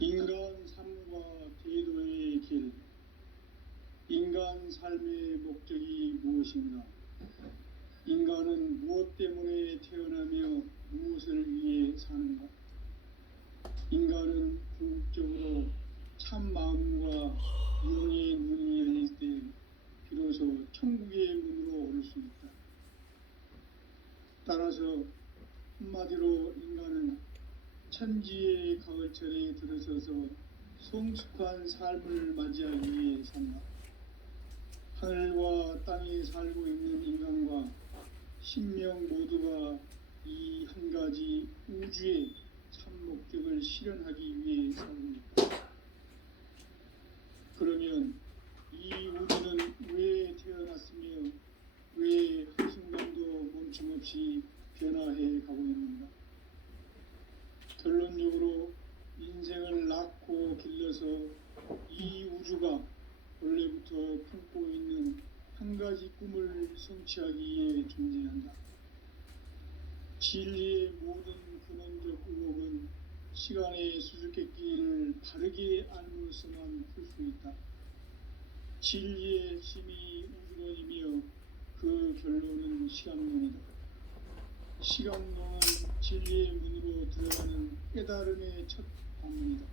인간 삶과 대도의 길. 인간 삶의 목적이 무엇인가? 인간은 무엇 때문에 태어나며 무엇을 위해 사는가? 인간은 궁극적으로 참 마음과 영의 눈이 열릴 때 비로소 천국의 문으로 오를 수 있다. 따라서 한마디로 인간은 천지의 가을철에 들어서서 성숙한 삶을 맞이하기 위해 산다. 하늘과 땅에 살고 있는 인간과 신명 모두가 이 한 가지 우주의 참 목적을 실현하기 위해 살고 있다. 그러면 이 우주는 왜 태어났으며 왜 한순간도 멈춤없이 변화해 가고 있는가? 결론적으로 인생을 낳고 길러서 이 우주가 원래부터 품고 있는 한 가지 꿈을 성취하기 위해 존재한다. 진리의 모든 근원적 의혹은 시간의 수수께끼를 바르게 알므로서만 풀 수 있다. 진리의 힘이 우주론이며 그 결론은 시간론이다. 시간론은 진리의 문으로 들어가는 깨달음의 첫 방문이다.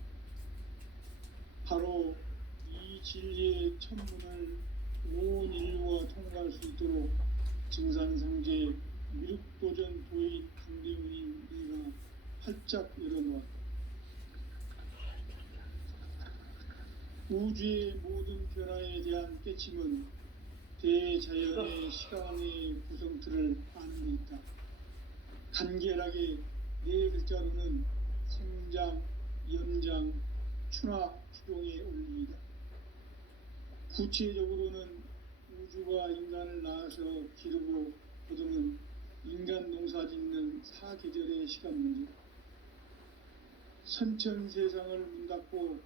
바로 이 진리의 첫 문을 온 인류가 통과할 수 있도록 증산상제 미륵도전 도인 강대훈인 이가 활짝 열어놓았다. 우주의 모든 변화에 대한 깨침은 대자연의 시간의 구성틀을 아는 데 있다. 간결하게 네 글자로는 생장, 연장, 추나 추종의 원리이다. 구체적으로는 우주가 인간을 낳아서 기르고 거두는 인간 농사 짓는 사계절의 시간 문제. 선천 세상을 문 닫고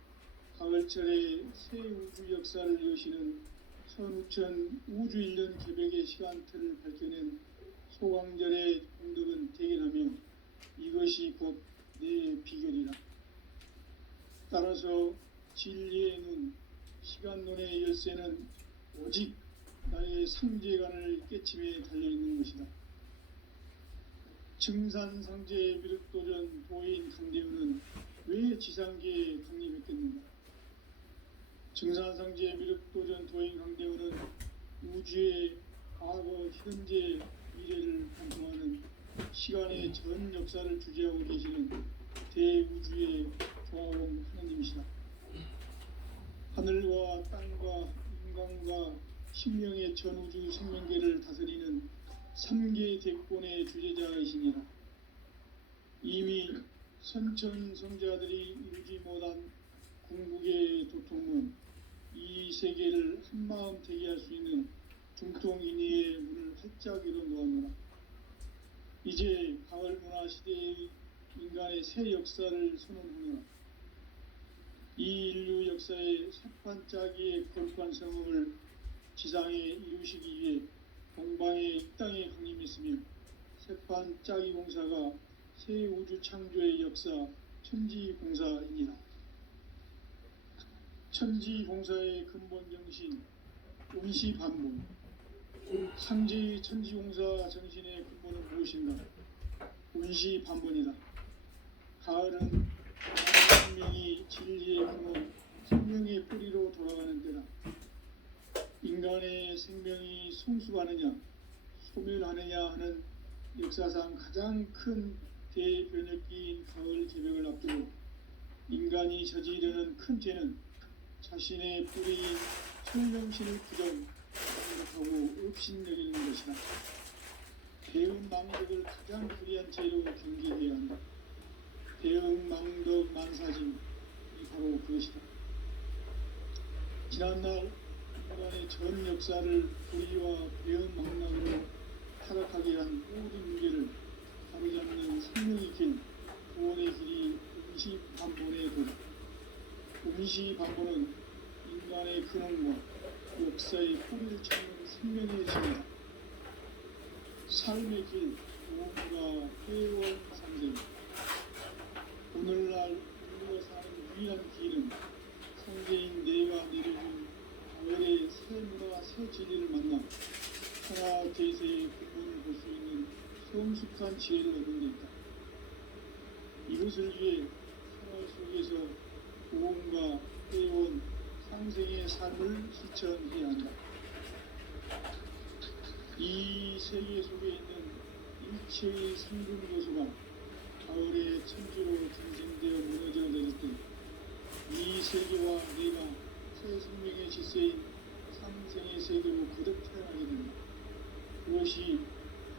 가을철에 새 우주 역사를 여시는 선우천 우주 1년 개백의 시간틀을 밝혀낸 소강절의 공들은 대견하며 이것이 곧 내 비결이라. 따라서 진리의 눈, 시간론의 열쇠는 오직 나의 상제관을 깨침에 달려있는 것이다. 증산상제 미륵도전 도인 강대훈은 왜 지상계에 강림했겠는가? 증산상제 미륵도전 도인 강대훈은 우주의 과거, 현재, 미래를 관통하는 시간의 전 역사를 주재하고 계시는 대우주의 조화원 하느님이시다. 하늘과 땅과 인간과 신명의 전우주 생명계를 다스리는 3계 대권의 주제자이시니라. 이미 선천성자들이 이루지 못한 궁극의 도통은 이 세계를 한마음 되게 할 수 있는 중통인의의 문을 활짝 열어놓았노라. 이제 가을문화 시대의 인간의 새 역사를 선언하노라. 이 인류 역사의 새판짜기의 거룩한 성음을 지상에 이루시기 위해 동방의 이 땅에 강림했으며 새판짜기 공사가 새 우주 창조의 역사 천지공사이니라. 천지공사의 근본 정신 운시반본. 상제의 천지공사 정신의 근본은 무엇인가? 운시반본이다. 가을은 생명이 진리의 근원, 생명의 뿌리로 돌아가는 때다. 인간의 생명이 성숙하느냐, 소멸하느냐 하는 역사상 가장 큰 대변혁기인 가을 개벽을 앞두고 인간이 저지르는 큰 죄는 자신의 뿌리인 천령신을 부정하고 업신여기는 것이다. 대응망덕을 가장 불의한 죄로 경계해야 한다. 대응망덕 만사짐이 바로 그것이다. 지난날 인간의 전 역사를 불의와 대응망락으로 타락하게 한 모든 문제를 바로잡는 생명의 길, 구원의 길이 운시반본의 도다. 운시반본은 인간의 근원과 역사의 뿌리를 찾는 생명의 길이다. 삶의 길, 무엇보다 회원 상생. 오늘날 우리가 사는 유일한 길은 성제인 내가 내려준 가을의 새 문화 새 진리를 만나 하나 대세의 근본을 볼 수 있는 성숙한 지혜를 얻는 데 있다. 이것을 위해 생활 속에서 보험과 회원, 상생의 삶을 실천해야 한다. 이 세계 속에 있는 일체의 상금 요소가 가을의 천지로 중생되어 무너져 내릴 때 이 세계와 내가 새 생명의 질서인 상생의 세계로 거듭 태어나게 된다. 그것이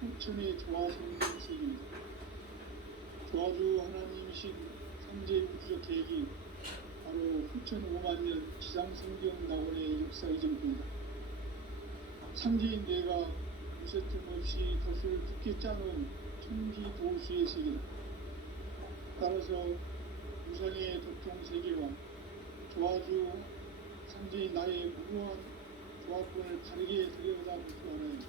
후천의 조화성경 세계입니다. 조화주 하나님이신 상제 우주적 계획이 바로 후천 5만 년 지상성경 낙원의 역사 이전입니다. 상제인 내가 무쇠 틈 없이 덫을 굳게 짜놓은 천지 도수의 세계다. 따라서 우상의 도통 세계와 조화주 상제인 나의 무모한 조합권을 바르게 들여다볼 줄 알아야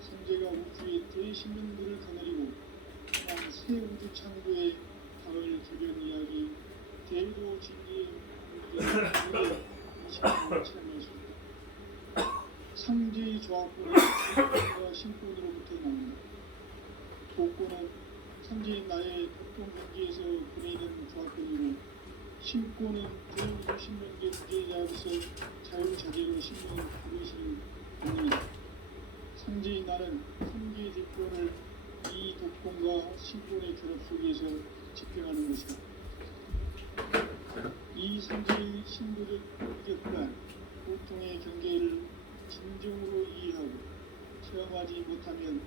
상제가 우주의 대신명들을 거느리고 한 새 우주 창조의 가을 개변 이야기 대도 진리의 우리의 의식을 체험할 수 있다. 상제의 조합권은 신권으로부터 나온다. 복권은 상제인 나의 도통 경지에서 보내는 조합권이고 신권은 대우주 신명계 주제자로서 자유자재로 신명 그것이 본능이다. 상제인 나는 상제의 대권을 이 독권과 신권의 결합 속에서 집행하는 것이다. 이 상제의 신도적 의격과 보통의 경계를 진정으로 이해하고 체험하지 못하면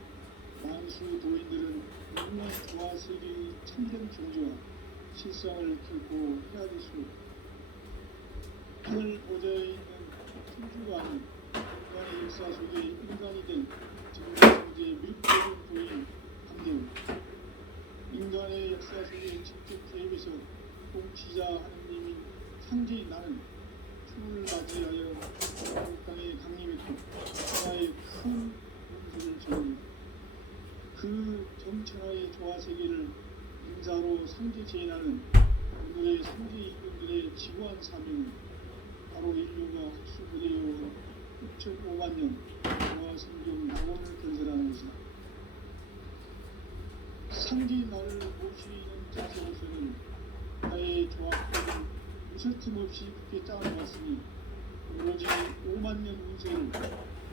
만수 도인들은 인간 조화 세계의 참된 경지와 실상을 결코 헤아릴 수 없다. 하늘 보좌에 있는 천주가 아닌 인간의 역사 속에 인간이 된 정제의 밀도를 보인 함대우 인간의 역사 속에 직접 개입해서 통치자 하느님인 상제인 나는 풀을 맞이하여 땅에 강림했고 하나의 큰 문수를 전합니다. 그 정천하의 조화세계를 인사로 상제 제인하는 오늘의 상제 이군들의 지구한 사명은 바로 인류가 수부대해온 6,5만 년 조화성경 낙원을 건설하는 것이다. 상제인 나를 모시는 자세로서는 나의 조합권을 무설틈 없이 굳게 짜놓았으니 오로지 5만 년 운세를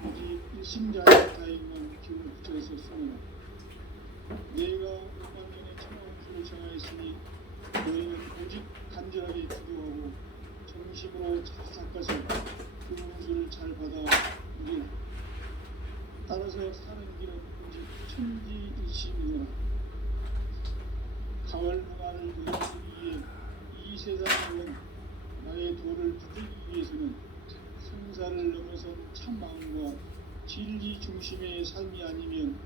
오직 일심자의 다행만 기운 붙여서 쓰노라. 내가 5만 년의 천하운수를 정하였으니 너희는 오직 간절하게 기도하고 정심으로 닦아서 그 운수를 잘 받아 누리라. 따라서 사는 길은 오직 천지일심이노라. 가을 하나를 누리기 위해 이 세상은 나의 도를 누리기 위해서는 생사를 넘어선 참마음과 진리 중심의 삶이 아니면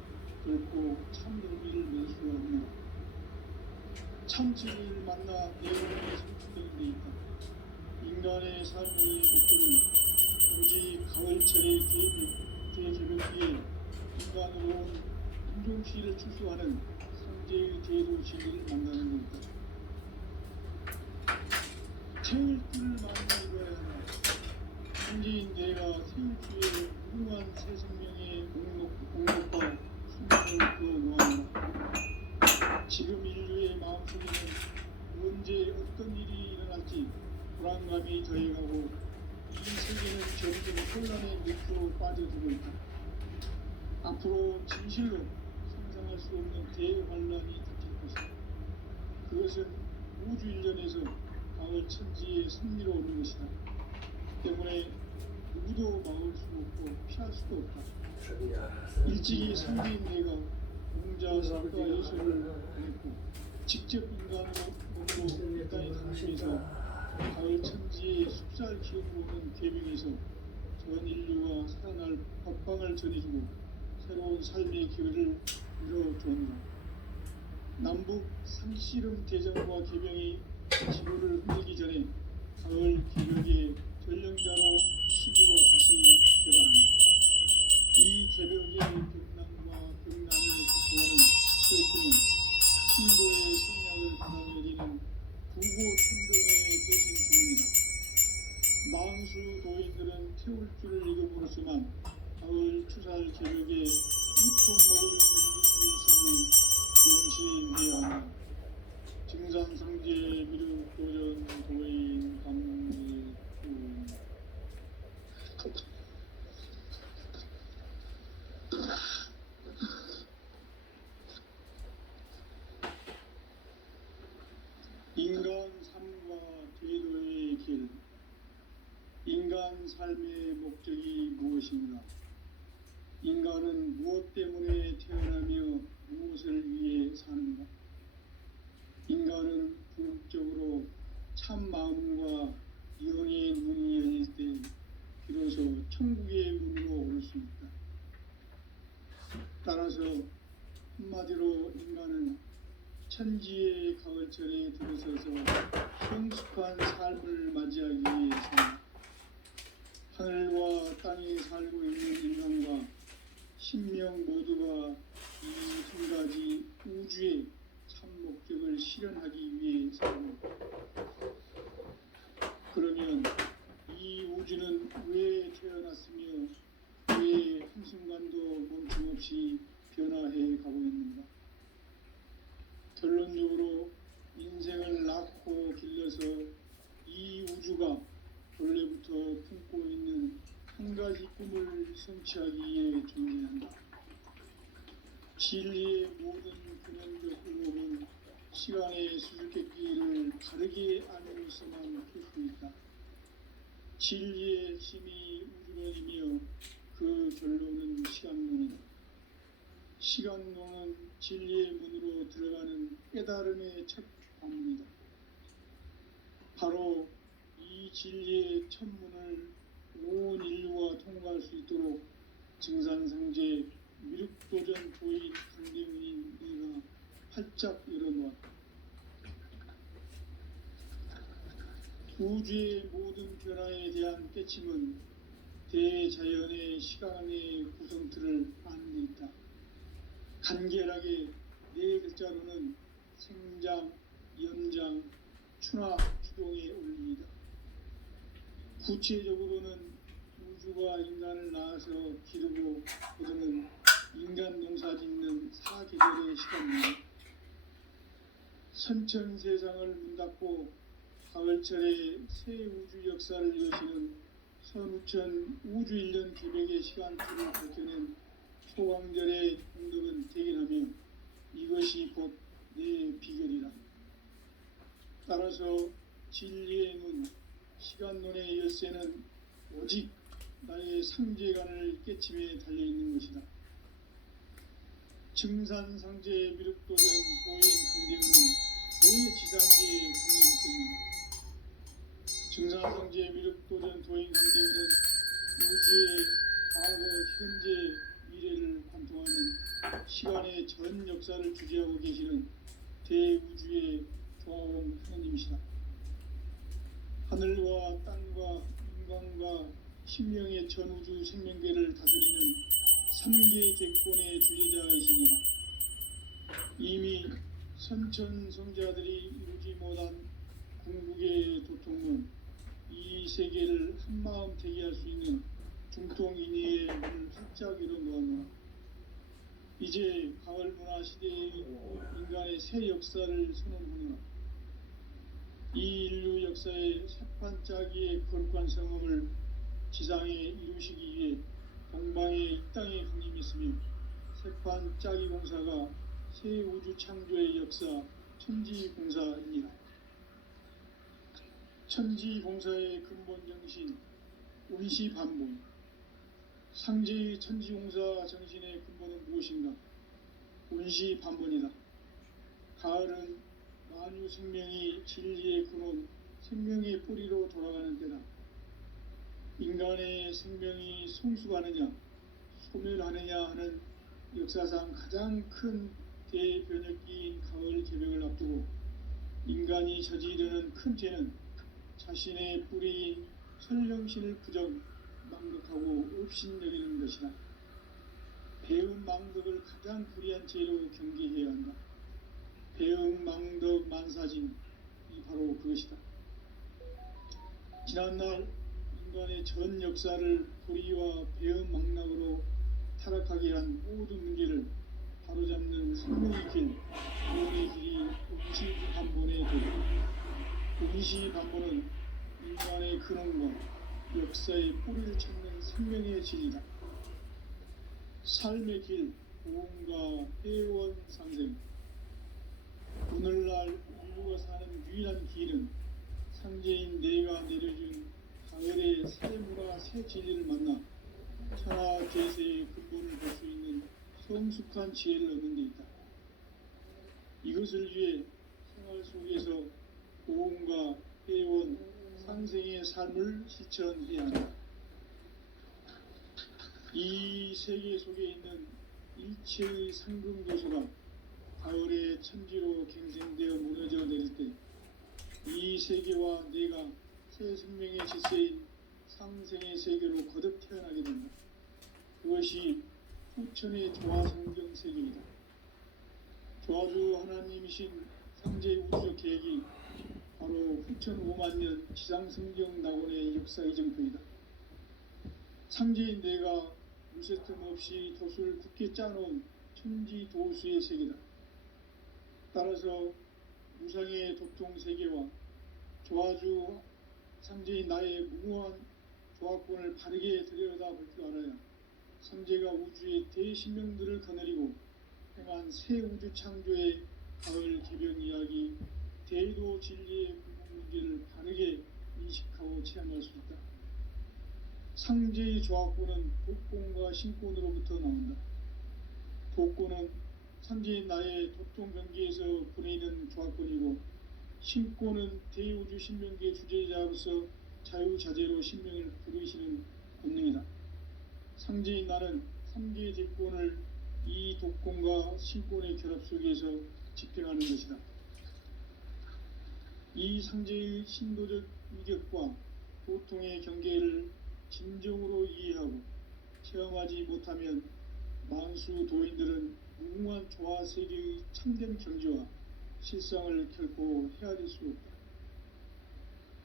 결코 참돌기를 낼 수가 없노라. 참치를 만나 내용이 성취되는 데 있다. 인간의 삶의 목적은 오직 가을철의 대개벽기에 인간으로 인종시를 추수하는 상제의 대도 진리를 만나는 것이다. 태울 뜰을 많이 이뤄야 한다. 상제인 내가 태울 주에 무궁한 새 생명의 공력과 수명을 그어놓아라. 지금 인류의 마음속에는 언제 어떤 일이 일어날지 불안감이 더해가고 이 세계는 점점 혼란의 물결로 빠져들고 있다. 앞으로 진실로 상상할 수 없는 대환란이 닥칠 것이다. 그것은 우주 일련에서 가을 천지의 승리로 오는 것이다. 때문에 누구도 막을 수 없고 피할 수도 없다. 일찍이 상제인 내가 공자 사과 예술을 보냈고 직접 인간으로 몸으로 이 땅에 다니면서 가을 천지의 숲살 기운으로 오는 계명에서 전 인류가 살아날 법방을 전해주고 새로운 삶의 기회를 이뤄주었노라. 남북 상씨름 대전과 계명이 지구를 흔들기 전에 가을 기력의 전령자로 시주가 다시 태울 줄을 잃어버렸지만 가을 추살 저녁에 육통목을 넘길 수 있음을 명심해야 한다. 증산상제 미륵 도전 도인 강례 인간 삶과 제도의 길. 인간 삶의 목적이 무엇인가? 인간은 무엇 때문에 태어나며 무엇을 위해 사는가? 인간은 궁극적으로 참 마음과 영의 문이 열릴 때 비로소 천국의 문으로 오를 수 있다. 따라서 한마디로 인간은 천지의 가을철에 들어서서 성숙한 삶을 맞이하기 위해서 하늘과 땅에 살고 있는 인간과 신명 모두가 이 한 가지 우주의 참 목적을 실현하기 위해 삽니다. 그러면 이 우주는 왜 태어났으며 왜 한순간도 멈춤없이 변화해 가고 있는가? 결론적으로 인생을 낳고 길러서 이 우주가 원래부터 품고 있는 한 가지 꿈을 성취하기 위해 존재한다. 진리의 모든 근원적 의혹은 시간의 수수께끼를 바르게 알면서만 풀 수 있다. 진리의 힘이 우주론이며 그 결론은 시간론이다. 시간론은 진리의 문으로 들어가는 깨달음의 첫 관문이다. 바로 이 진리의 첫 문을 온 인류가 통과할 수 있도록 증산상제 미륵도전 도인 강대문인 우리가 활짝 열어놓았다. 우주의 모든 변화에 대한 깨침은 대자연의 시간의 구성틀을 아는 데 있다. 간결하게 네 글자로는 생장, 연장, 추나 추동의 원리이다. 구체적으로는 우주가 인간을 낳아서 기르고 거두는 인간 농사 짓는 사계절의 시간입니다. 선천 세상을 문 닫고 가을철에 새 우주 역사를 이어지는 선우천 우주 1년 개백의 시간틀을 밝혀낸 소강절의 공덕은 대견하며 이것이 곧 내 비결이다. 따라서 진리의 문, 시간론의 열쇠는 오직 나의 상제관을 깨침에 달려있는 것이다. 증산상제 미륵도전 도인 강대문은 왜 지상제에 강림했겠는가? 증산상제 미륵도전 도인 강대문은 우주의 과거, 현재, 미래를 관통하는 시간의 전 역사를 주재하고 계시는 대우주의 조화원 하나님이시다. 하늘과 땅과 인간과 신명의 전우주 생명계를 다스리는 3계 대권의 주재자이시니라. 이미 선천성자들이 이루지 못한 궁극의 도통은 이 세계를 한마음 되게 할 수 있는 중통인의의 문을 활짝 열어놓았노라. 이제 가을 문화 시대의 인간의 새 역사를 선언하노라. 이 인류 역사의 새판짜기의 거룩한 성험을 지상에 이루시기 위해 동방의 이 땅에 강림했으며 새판짜기 공사가 새 우주 창조의 역사 천지공사입니다. 천지공사의 근본 정신 운시반본. 상제의 천지공사 정신의 근본은 무엇인가? 운시반본이다. 가을은 만유 생명이 진리의 근원, 생명의 뿌리로 돌아가는 때다. 인간의 생명이 성숙하느냐, 소멸하느냐 하는 역사상 가장 큰 대변혁기인 가을 개벽을 앞두고 인간이 저지르는 큰 죄는 자신의 뿌리인 설령신을 부정, 망덕하고 업신여기는 것이다. 배음 망덕을 가장 불의한 죄로 경계해야 한다. 배음 망덕 만사진이 바로 그것이다. 지난날 인간의 전 역사를 불의와 배은망락으로 타락하게 한 모든 문제를 바로잡는 생명의 길, 구원의 길이 운시반본의 도. 운시반본은 인간의 근원과 역사의 뿌리를 찾는 생명의 진리다. 삶의 길, 보험과 회원 상생. 오늘날 인류가 사는 유일한 길은 상제인 내가 내려준 가을의 새 문화 새 진리를 만나 천하 계세의 근본을 볼 수 있는 성숙한 지혜를 얻는 데 있다. 이것을 위해 생활 속에서 보험과 회원, 상생의 삶을 실천해야 한다. 이 세계 속에 있는 일체의 상금교수가 가을의 천지로 갱생되어 무너져 내릴 때 이 세계와 내가 새 생명의 질서인 상생의 세계로 거듭 태어나게 된다. 그것이 후천의 조화성경 세계이다. 조화주 하나님이신 상제의 우주적 계획이 바로 후천 5만년 지상성경 낙원의 역사 이정표이다. 상제인 내가 무쇠틈 없이 돛을 굳게 짜놓은 천지 도수의 세계다. 따라서 무상의 도통 세계와 조화주 상제인 나의 무모한 조화권을 바르게 들여다볼 줄 알아야 상제가 우주의 대신명들을 거느리고 행한 새 우주 창조의 가을 개변 이야기, 대도 진리의 궁극 문제를 바르게 인식하고 체험할 수 있다. 상제의 조화권은 독권과 신권으로부터 나온다. 독권은 상제인 나의 도통 경계에서 부리는 조화권이고, 신권은 대우주 신명기의 주제자로서 자유자재로 신명을 부르시는 본능이다. 상제인 나는 3개의 대권을 이 독권과 신권의 결합 속에서 집행하는 것이다. 이 상제의 신도적 위격과 고통의 경계를 진정으로 이해하고 체험하지 못하면 만수 도인들은 무궁한 조화 세계의 참된 경지와 실상을 결코 헤아릴 수 없다.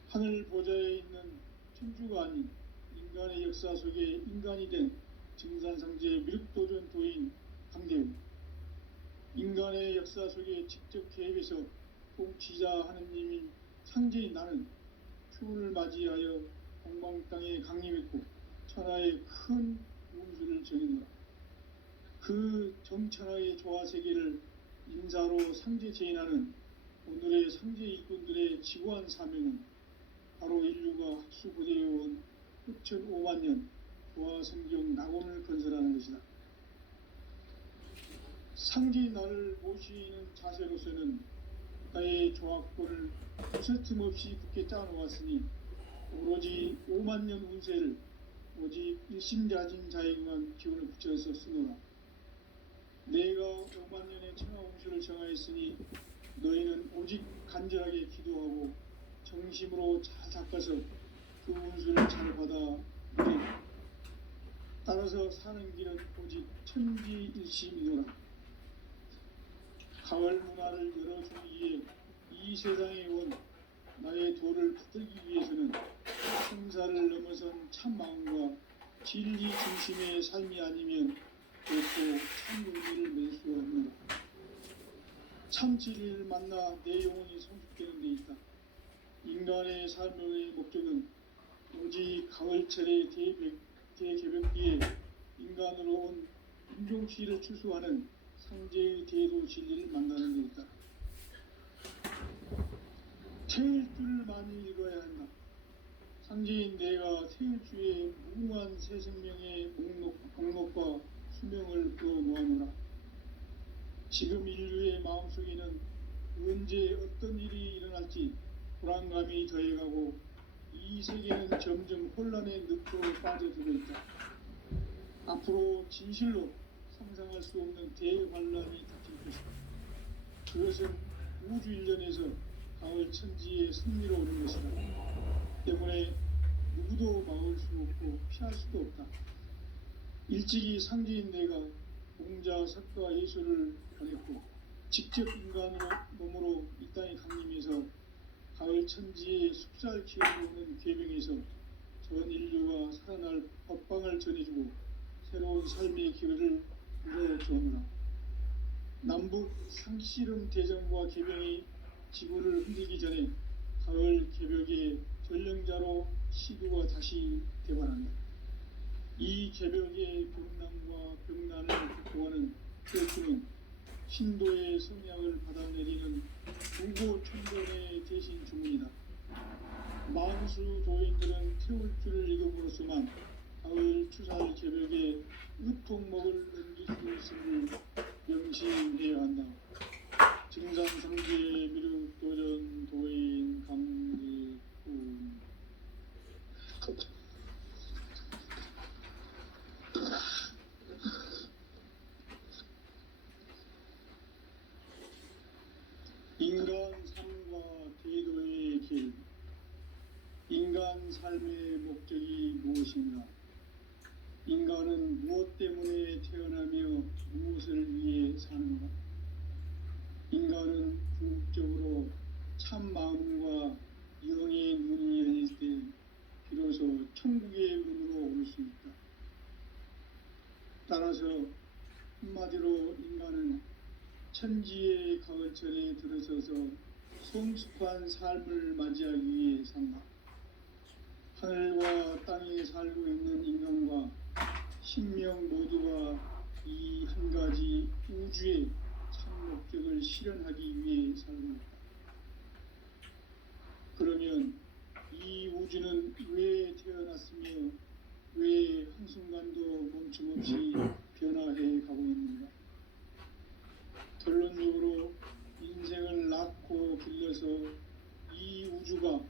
하늘 보좌에 있는 천주가 아닌 인간의 역사 속에 인간이 된 증산상제의 미륵도전 도인 강대우, 인간의 역사 속에 직접 개입해서 통치자 하느님인 상제인 나는 추운을 맞이하여 동방 땅에 강림했고 천하의 큰 운수를 정했노라. 그 정천하의 조화 세계를 인사로 상제 제인하는 오늘의 상제 일꾼들의 지고한 사명은 바로 인류가 학수고대해온 후천 5만년 조화 성경 낙원을 건설하는 것이다. 상제인 나를 모시는 자세로서는 나의 조화권을 무쇠틈 없이 굳게 짜놓았으니 오로지 5만년 운세를 오직 일심자진 자에게만 기운을 붙여서 쓰노라. 내가 5만년의 천하 운수를 정하였으니 너희는 오직 간절하게 기도하고 정심으로 잘 닦아서 그 운수를 잘 받아 누리라. 따라서 사는 길은 오직 천지일심이노라. 가을 문화를 열어주기에 이 세상에 온 나의 도를 붙들기 위해서는 생사를 넘어선 참 마음과 진리 중심의 삶이 아니면 결코 참 용기를 낼 수 없노라. 참 진리를 만나 내 영혼이 성숙되는 데 있다. 인간의 삶의 목적은 오직 가을철의 대개벽기에 인간으로 온 인종시를 추수하는 상제의 대도 진리를 만나는 데 있다. 태일주를 많이 읽어야 한다. 상제인 내가 태일주의 무궁한 새 생명의 목록과 수명을 그어놓아노라. 지금 인류의 마음속에는 언제 어떤 일이 일어날지 불안감이 더해가고 이 세계는 점점 혼란의 늪으로 빠져들고 있다. 앞으로 진실로 상상할 수 없는 대환란이 닥칠 것이다. 그것은 우주 일련에서 가을 천지의 승리로 오는 것이다. 때문에 누구도 막을 수 없고 피할 수도 없다. 일찍이 상제인 내가 공자, 석가, 예수를 보냈고 직접 인간으로 몸으로 이 땅에 강림해서 가을 천지의 숲살 기운이 오는 궤병에서 전 인류가 살아날 법방을 전해주고 새로운 삶의 기회를 열어주느라. 남북 상씨름 대전과 개병이 지구를 흔들기 전에 가을 개벽의 전령자로 시두가 다시 대발한다. 이 개벽의 벽난과 벽난을 극복하는 교수는 신도의 성약을 받아내리는 우고 천전의 대신 주문이다. 만수 도인들은 태울 줄을 익음으로써만 가을 추살 개벽에 으통목을 넘길 수 있음을 명심해야 한다. 증산상제 미륵 도전 도인 강대군. 인간 삶과 대도의 길. 인간 삶의 목적이 무엇인가? 인간은 무엇 때문에 태어나며 무엇을 위해 사는가? 인간은 궁극적으로 참 마음과 영의 눈이 열릴 때 비로소 천국의 문으로 올 수 있다. 따라서 한마디로 인간은 천지의 가을철에 들어서서 성숙한 삶을 맞이하기 위해 산다. 하늘과 땅에 살고 있는 인간과 신명 모두가 이 한 가지 우주의 참 목적을 실현하기 위해 살고 있다. 그러면 이 우주는 왜 태어났으며 왜 한순간도 멈춤없이 변화해 가고 있는가? 결론적으로 인생을 낳고 길러서 이 우주가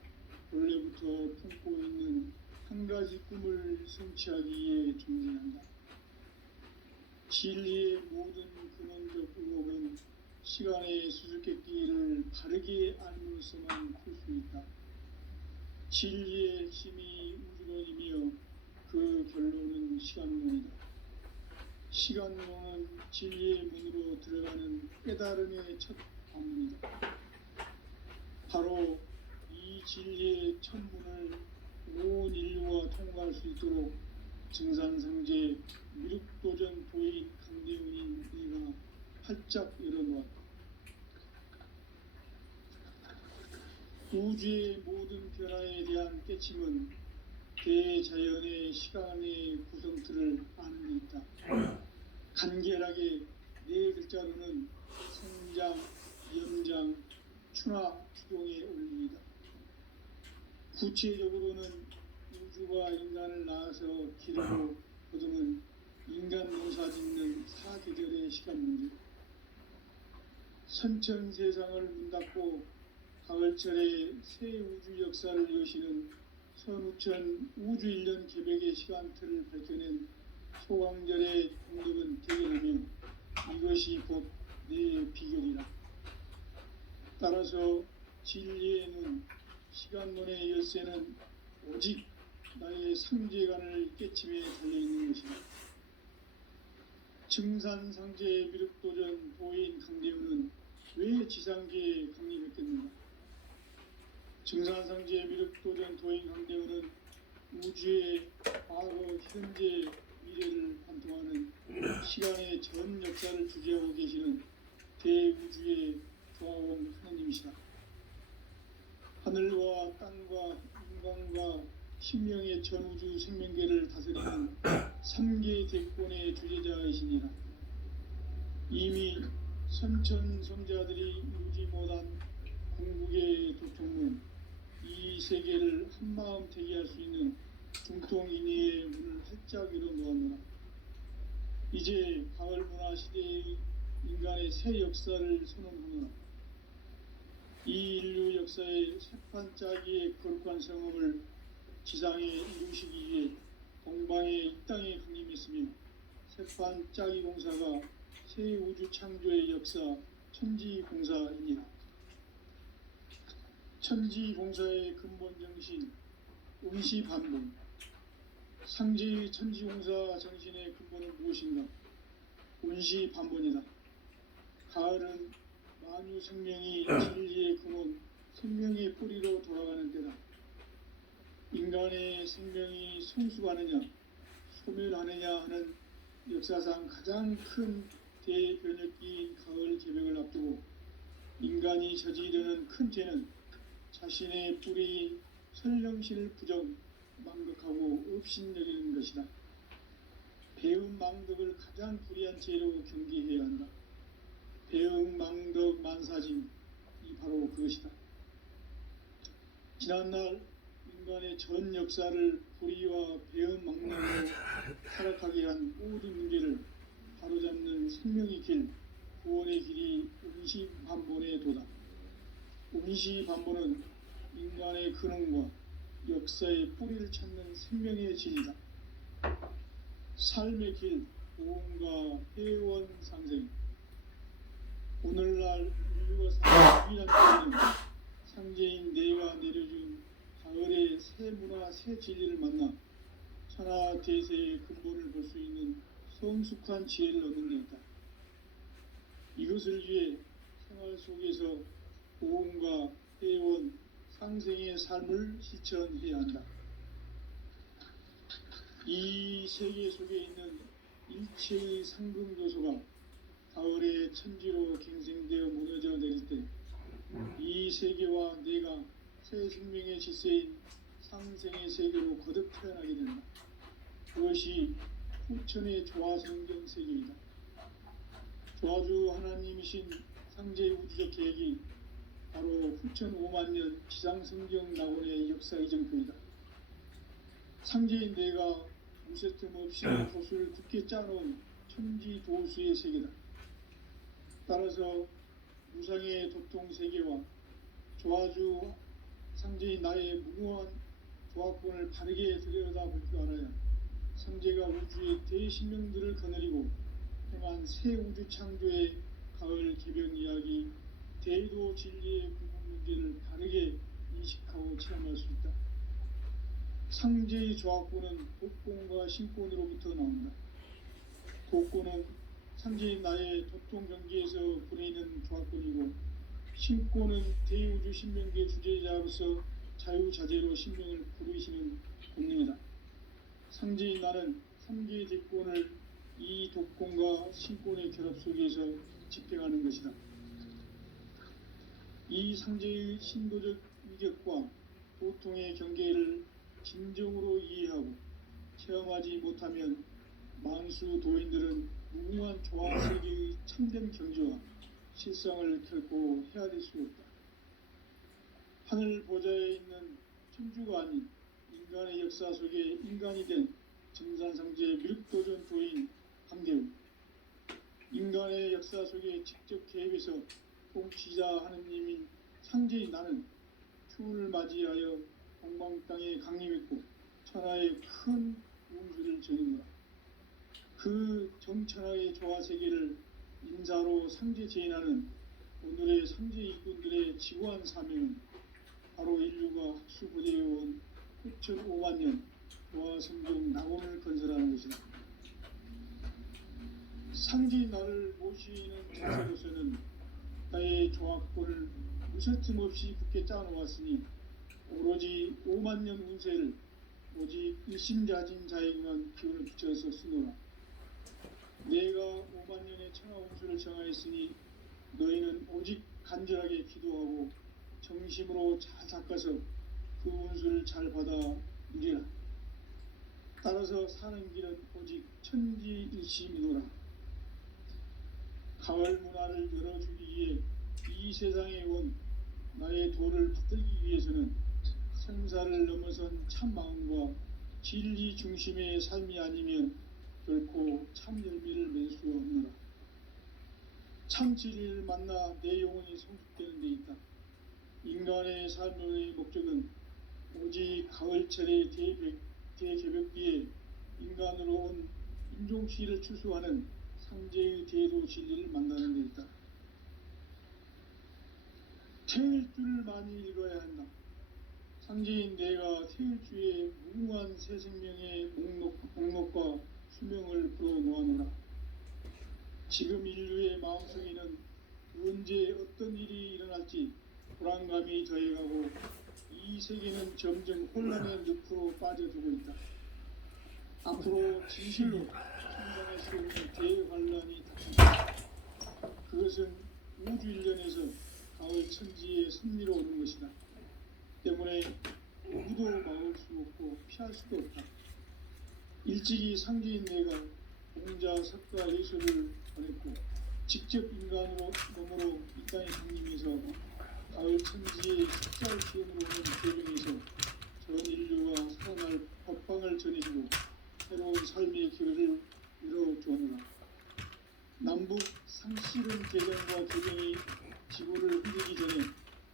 원래부터 품고 있는 한 가지 꿈을 성취하기 위해 존재한다. 진리의 모든 근원적 의혹은 시간의 수수께끼를 바르게 알므로서만 풀 수 있다. 진리의 핵심이 우주론이며 그 결론은 시간론이다. 시간론은 진리의 문으로 들어가는 깨달음의 첫 관문이다. 바로 이 진리의 첫 문을 온 인류가 통과할 수 있도록 증산상제 미륵도전 도인 강대훈인 내가 활짝 열어놓았다. 우주의 모든 변화에 대한 깨침은 대자연의 시간의 구성틀을 아는 데 있다. 간결하게 네 글자로는 성장, 연장, 추나 추동의 원리이다. 구체적으로는 우주가 인간을 낳아서 기르고 거두는 인간 농사 짓는 사계절의 시간 문제. 선천 세상을 문 닫고 가을철에 새 우주 역사를 여시는 선우천 우주 1년 개벽의 시간틀을 밝혀낸 소강절의 공덕은 대견하며 이것이 곧 내 비결이라. 따라서 진리의 눈, 시간론의 열쇠는 오직 나의 상제관을 깨침에 달려있는 것이다. 증산상제 미륵도전 도인 강대훈은 왜 지상계에 강림했겠는가? 증산상제 미륵도전 도인 강대훈은 우주의 과거, 현재, 미래를 관통하는 시간의 전 역사를 주재하고 계시는 대우주의 조화원 하느님이시다. 하늘과 땅과 인간과 신명의 전우주 생명계를 다스리는 3계 대권의 주제자이시니라. 이미 선천성자들이 이루지 못한 궁극의 도통문, 이 세계를 한마음 되게 할 수 있는 중통인의의 문을 활짝 열어놓았노라. 이제 가을 문화 시대의 인간의 새 역사를 선언하노라. 이 인류 역사의 새판 짜기의 거룩한 성업을 지상에 이루시기 위해 공방에 이 땅에 강림했으며 새판 짜기 공사가 새 우주 창조의 역사 천지공사이니라. 천지공사의 근본 정신 응시반복. 상제의 천지공사 정신의 근본은 무엇인가? 운시반본이다. 가을은 만유 생명이 진리의 근원, 생명의 뿌리로 돌아가는 때다. 인간의 생명이 성숙하느냐 소멸하느냐 하는 역사상 가장 큰 대변혁기인 가을 개벽을 앞두고 인간이 저지르는 큰 죄는 자신의 뿌리인 설령신을 부정, 망덕하고 업신여기는 것이다. 배음 망덕을 가장 불의한 죄로 경계해야 한다. 배음 망덕 만사진이 바로 그것이다. 지난날 인간의 전 역사를 불의와 배음 망덕으로 타락하게 한 모든 문제를 바로잡는 생명의 길, 구원의 길이 운시반본의 도다. 운시반본은 인간의 근원과 역사의 뿌리를 찾는 생명의 진리다. 삶의 길, 보험과 회원 상생. 오늘날 인류가 사는 유일한 길은 상제인 내가 내려준 가을의 새 문화, 새 진리를 만나 천하 대세의 근본을 볼 수 있는 성숙한 지혜를 얻는 데 있다. 이것을 위해 생활 속에서 보험과 회원, 상생의 삶을 실천해야 한다. 이 세계 속에 있는 일체의 상금 요소가 가을의 천지로 갱생되어 무너져 내릴 때 이 세계와 내가 새 생명의 질서인 상생의 세계로 거듭 태어나게 된다. 그것이 후천의 조화성경 세계이다. 조화주 하나님이신 상제의 우주적 계획이 바로 후천 5만 년 지상성경 낙원의 역사 이정표이다. 상제인 내가 무쇠틈 없이 도수를 굳게 짜놓은 천지 도수의 세계다. 따라서 무상의 도통 세계와 조화주 상제인 나의 무궁한 조화권을 바르게 들여다볼 줄 알아야 상제가 우주의 대신명들을 거느리고 행한 새 우주 창조의 가을 개변 이야기, 대도 진리의 구분 문제를 바르게 인식하고 체험할 수 있다. 상제의 조화권은 독권과 신권으로부터 나온다. 독권은 상제인 나의 도통 경계에서 부리는 조화권이고, 신권은 대우주 신명계 주제자로서 자유자재로 신명을 부르시는 본능이다. 상제인 나는 3개의 대권을 이 독권과 신권의 결합 속에서 집행하는 것이다. 이 상제의 신도적 위력과 도통의 경계를 진정으로 이해하고 체험하지 못하면 만수 도인들은 무궁한 조화 세계의 참된 경지와 실상을 결코 헤아릴 수 없다. 하늘 보좌에 있는 천주가 아닌 인간의 역사 속에 인간이 된 정산상제 밀도전 도인 강대우, 인간의 역사 속에 직접 개입해서 통치자 하느님인 상제인 나는 추운을 맞이하여 동방 땅에 강림했고 천하의 큰 운수를 전했노라. 그 정천하의 조화세계를 인사로 상제 제인하는 오늘의 상제 일꾼들의 지구한 사명은 바로 인류가 학수고대해온 9,500만 년 조화성경 낙원을 건설하는 것이다. 상제인 나를 모시는 자세로서는 나의 조화권을 무쇠틈 없이 굳게 짜놓았으니 오로지 5만 년 운세를 오직 일심자진 자에게만 기운을 붙여서 쓰노라. 내가 5만 년의 천하 운수를 정하였으니 너희는 오직 간절하게 기도하고 정심으로 잘 닦아서 그 운수를 잘 받아 누리라. 따라서 사는 길은 오직 천지일심이노라. 가을 문화를 열어주기 위해 이 세상에 온 나의 도를 받들기 위해서는 생사를 넘어선 참 마음과 진리 중심의 삶이 아니면 결코 참 열매를 맺을 수 없노라. 참 진리를 만나 내 영혼이 성숙되는 데 있다. 인간의 삶의 목적은 오직 가을철의 대개벽기에 인간으로 온 인종시를 추수하는 상제의 대도 진리를 만나는 데 있다. 태일주를 많이 읽어야 한다. 상제인 내가 태일주의 무궁한 새 생명의 목록과 수명을 불어놓아노라. 지금 인류의 마음속에는 언제 어떤 일이 일어날지 불안감이 더해가고 이 세계는 점점 혼란의 늪으로 빠져들고 있다. 앞으로 진실로 성장할 수 있는 대환란이 닥친다. 그것은 우주 일련에서 가을 천지의 섭리로 오는 것이다. 때문에 누구도 막을 수 없고 피할 수도 없다. 일찍이 상주인 내가 공자, 석가, 예수를 보냈고 직접 인간으로 몸으로 이 땅에 강림해서 가을 천지의 십자를 기원으로 오는 계명에서 전 인류가 살아날 법방을 전해주고 새로운 삶의 길을 열어주었노라. 남북 상실은 개정과 개정이 지구를 흔들기 전에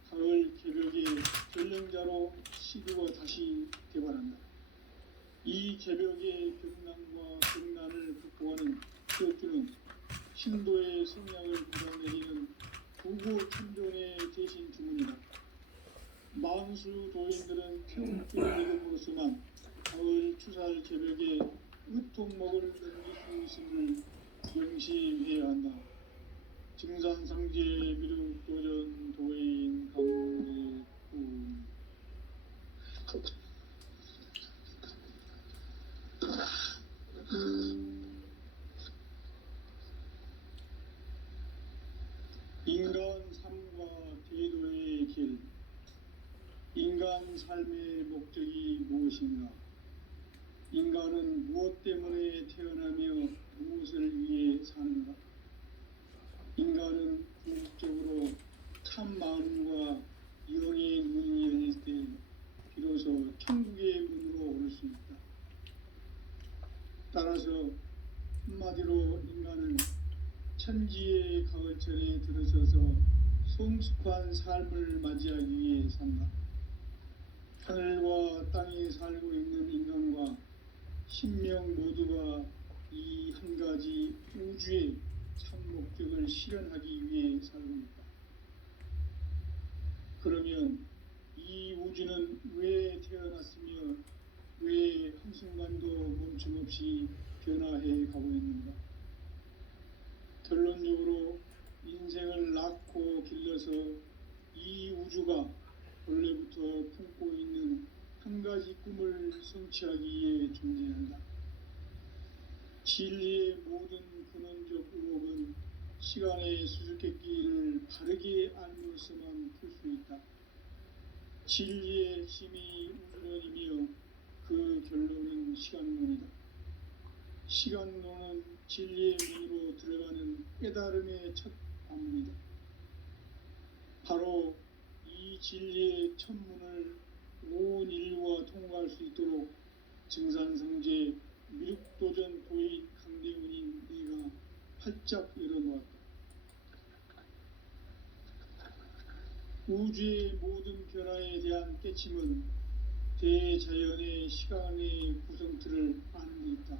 가을 개벽의 전령자로 시드가 다시 개발한다. 이 개벽의 벽난과 벽난을 극복하는 기업주는 신도의 성향을 받아내리는 부고 천존의 대신 주문이다. 만수 도인들은 태움주의 믿음으로서만 가을 추살 개벽의 으통목을 넘길 수 있음을 명시해야 한다. 증산상제 미륵도전 도인 강대군 인간 삶과 대도의 길. 인간 삶의 목적이 무엇인가? 인간은 무엇 때문에 태어나며 무엇을 위해 사는가? 인간은 궁극적으로 참 마음과 영의 문이 열릴 때 비로소 천국의 문으로 오를 수 있다. 따라서 한마디로 인간은 천지의 가을철에 들어서서 성숙한 삶을 맞이하기 위해 산다. 하늘과 땅에 살고 있는 인간과 신명 모두가 이 한 가지 우주의 참 목적을 실현하기 위해 살고 있다. 그러면 이 우주는 왜 태어났으며 왜 한순간도 멈춤없이 변화해 가고 있는가? 결론적으로 인생을 낳고 길러서 이 우주가 원래부터 품고 있는 한 가지 꿈을 성취하기 위해 존재한다. 진리의 모든 근원적 의혹은 시간의 수수께끼를 바르게 알면서만 풀 수 있다. 진리의 핵심이 우주론이며 그 결론은 시간론이다. 시간론은 진리의 문으로 들어가는 깨달음의 첫 관문이다. 바로 이 진리의 첫 문을 온 인류가 통과할 수 있도록 증산성제 미륵도전 도인 강대훈인 네가 활짝 열어놓았다. 우주의 모든 변화에 대한 깨침은 대자연의 시간의 구성틀을 아는 데 있다.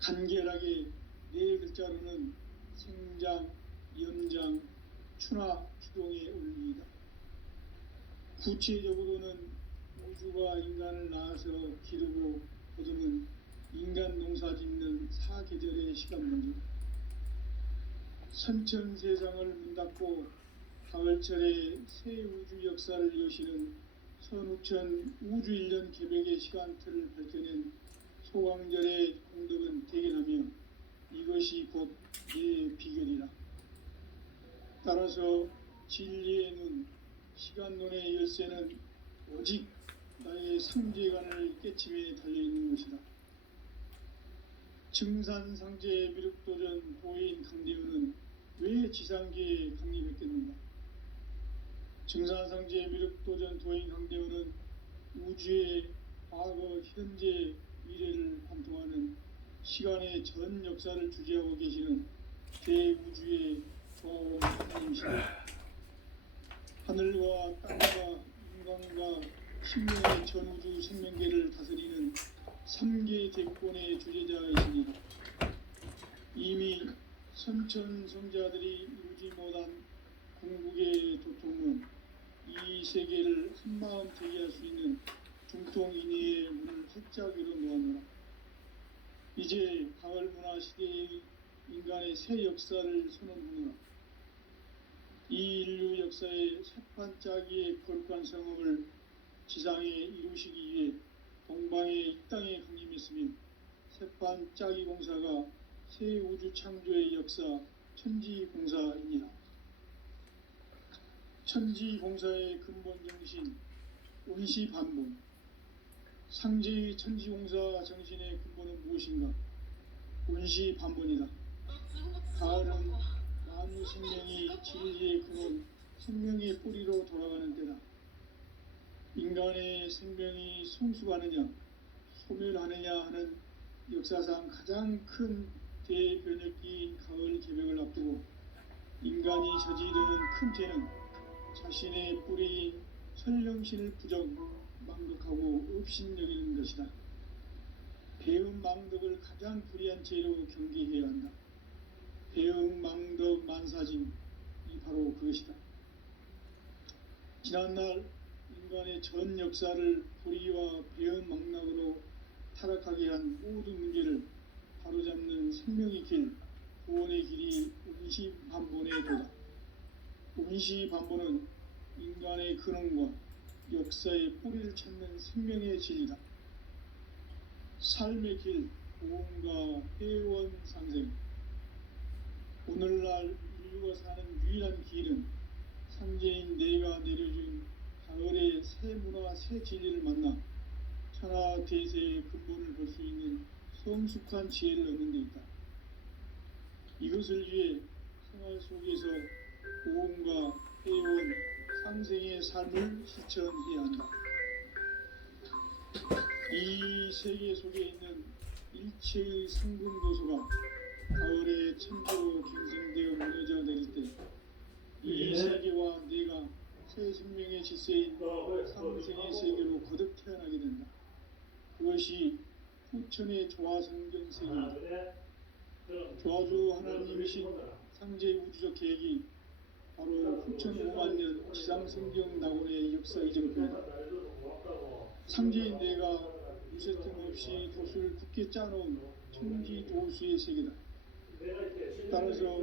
간결하게 네 글자로는 생장, 연장, 추나 추동의 원리이다. 구체적으로는 우주가 인간을 낳아서 기르고 거두는 인간 농사 짓는 사계절의 시간 문제. 선천세상을 문닫고 가을철에 새 우주 역사를 여시는 선우천 우주일년 개벽의 시간틀을 밝혀낸 소강절의 공덕은 대견하며 이것이 곧 내 비결이라. 따라서 진리의 눈, 시간론의 열쇠는 오직 나의 상제관을 깨침에 달려있는 것이다. 증산상제 미륵도전 도인 강대훈은 왜 지상계에 강림했겠는가? 증산상제 미륵도전 도인 강대훈은 우주의 과거, 현재, 미래를 관통하는 시간의 전 역사를 주재하고 계시는 대우주의 조화원 하나님이시다. 하늘과 땅과 인간과 신명의 전우주 생명계를 다스리는 3개 대권의 주재자이시니라. 이미 선천성자들이 이루지 못한 궁극의 도통은 이 세계를 한마음 되게 할 수 있는 중통인의의 문을 활짝 열어놓았노라. 이제 가을 문화 시대의 인간의 새 역사를 선언하노라. 이 인류 역사의 새 반짜기의 거룩한 성험을 지상에 이루시기 위해 동방의 이 땅에 강림했으며 세판 짜기 공사가 새 우주 창조의 역사 천지공사입니다. 천지공사의 근본 정신 운시반본. 상제의 천지공사 정신의 근본은 무엇인가? 운시반본이다. 가을은 만유 생명이 진리의 근원, 생명의 뿌리로 돌아가는 때다. 인간의 생명이 성숙하느냐, 소멸하느냐 하는 역사상 가장 큰 대변혁기인 가을 개벽을 앞두고 인간이 저지르는 큰 죄는 자신의 뿌리인 설령신을 망덕하고 업신여기는 것이다. 배은망덕을 가장 불의한 죄로 경계해야 한다. 배은망덕 만사진이 바로 그것이다. 지난날 인간의 전 역사를 불의와 배은망덕으로 타락하게 한 모든 문제를 바로잡는 생명의 길, 구원의 길이 운시반본의 도다. 운시반본은 인간의 근원과 역사의 뿌리를 찾는 생명의 진리다. 삶의 길, 구원과 회원 상생. 오늘날 인류가 사는 유일한 길은 상제인 내가 내려준 가을의 새 문화, 새 진리를 만나 천하 대세의 근본을 볼 수 있는 성숙한 지혜를 얻는 데 있다. 이것을 위해 생활 속에서 구원과 회원, 상생의 삶을 실천해야 한다. 이 세계 속에 있는 일체의 상근도서가 가을에 천지로 갱생되어 무너져 내릴 때 이 세계와 내가 새 생명의 질서인 상생의 세계로 거듭 태어나게 된다. 그것이 후천의 조화성경 세계입니다. 조화주 하나님이신 상제의 우주적 계획이 바로 후천 5만년 지상성경 낙원의 역사이적 교회다. 상제인 내가 무쇠뜸 없이 도수를 굳게 짜놓은 천지도수의 세계다. 따라서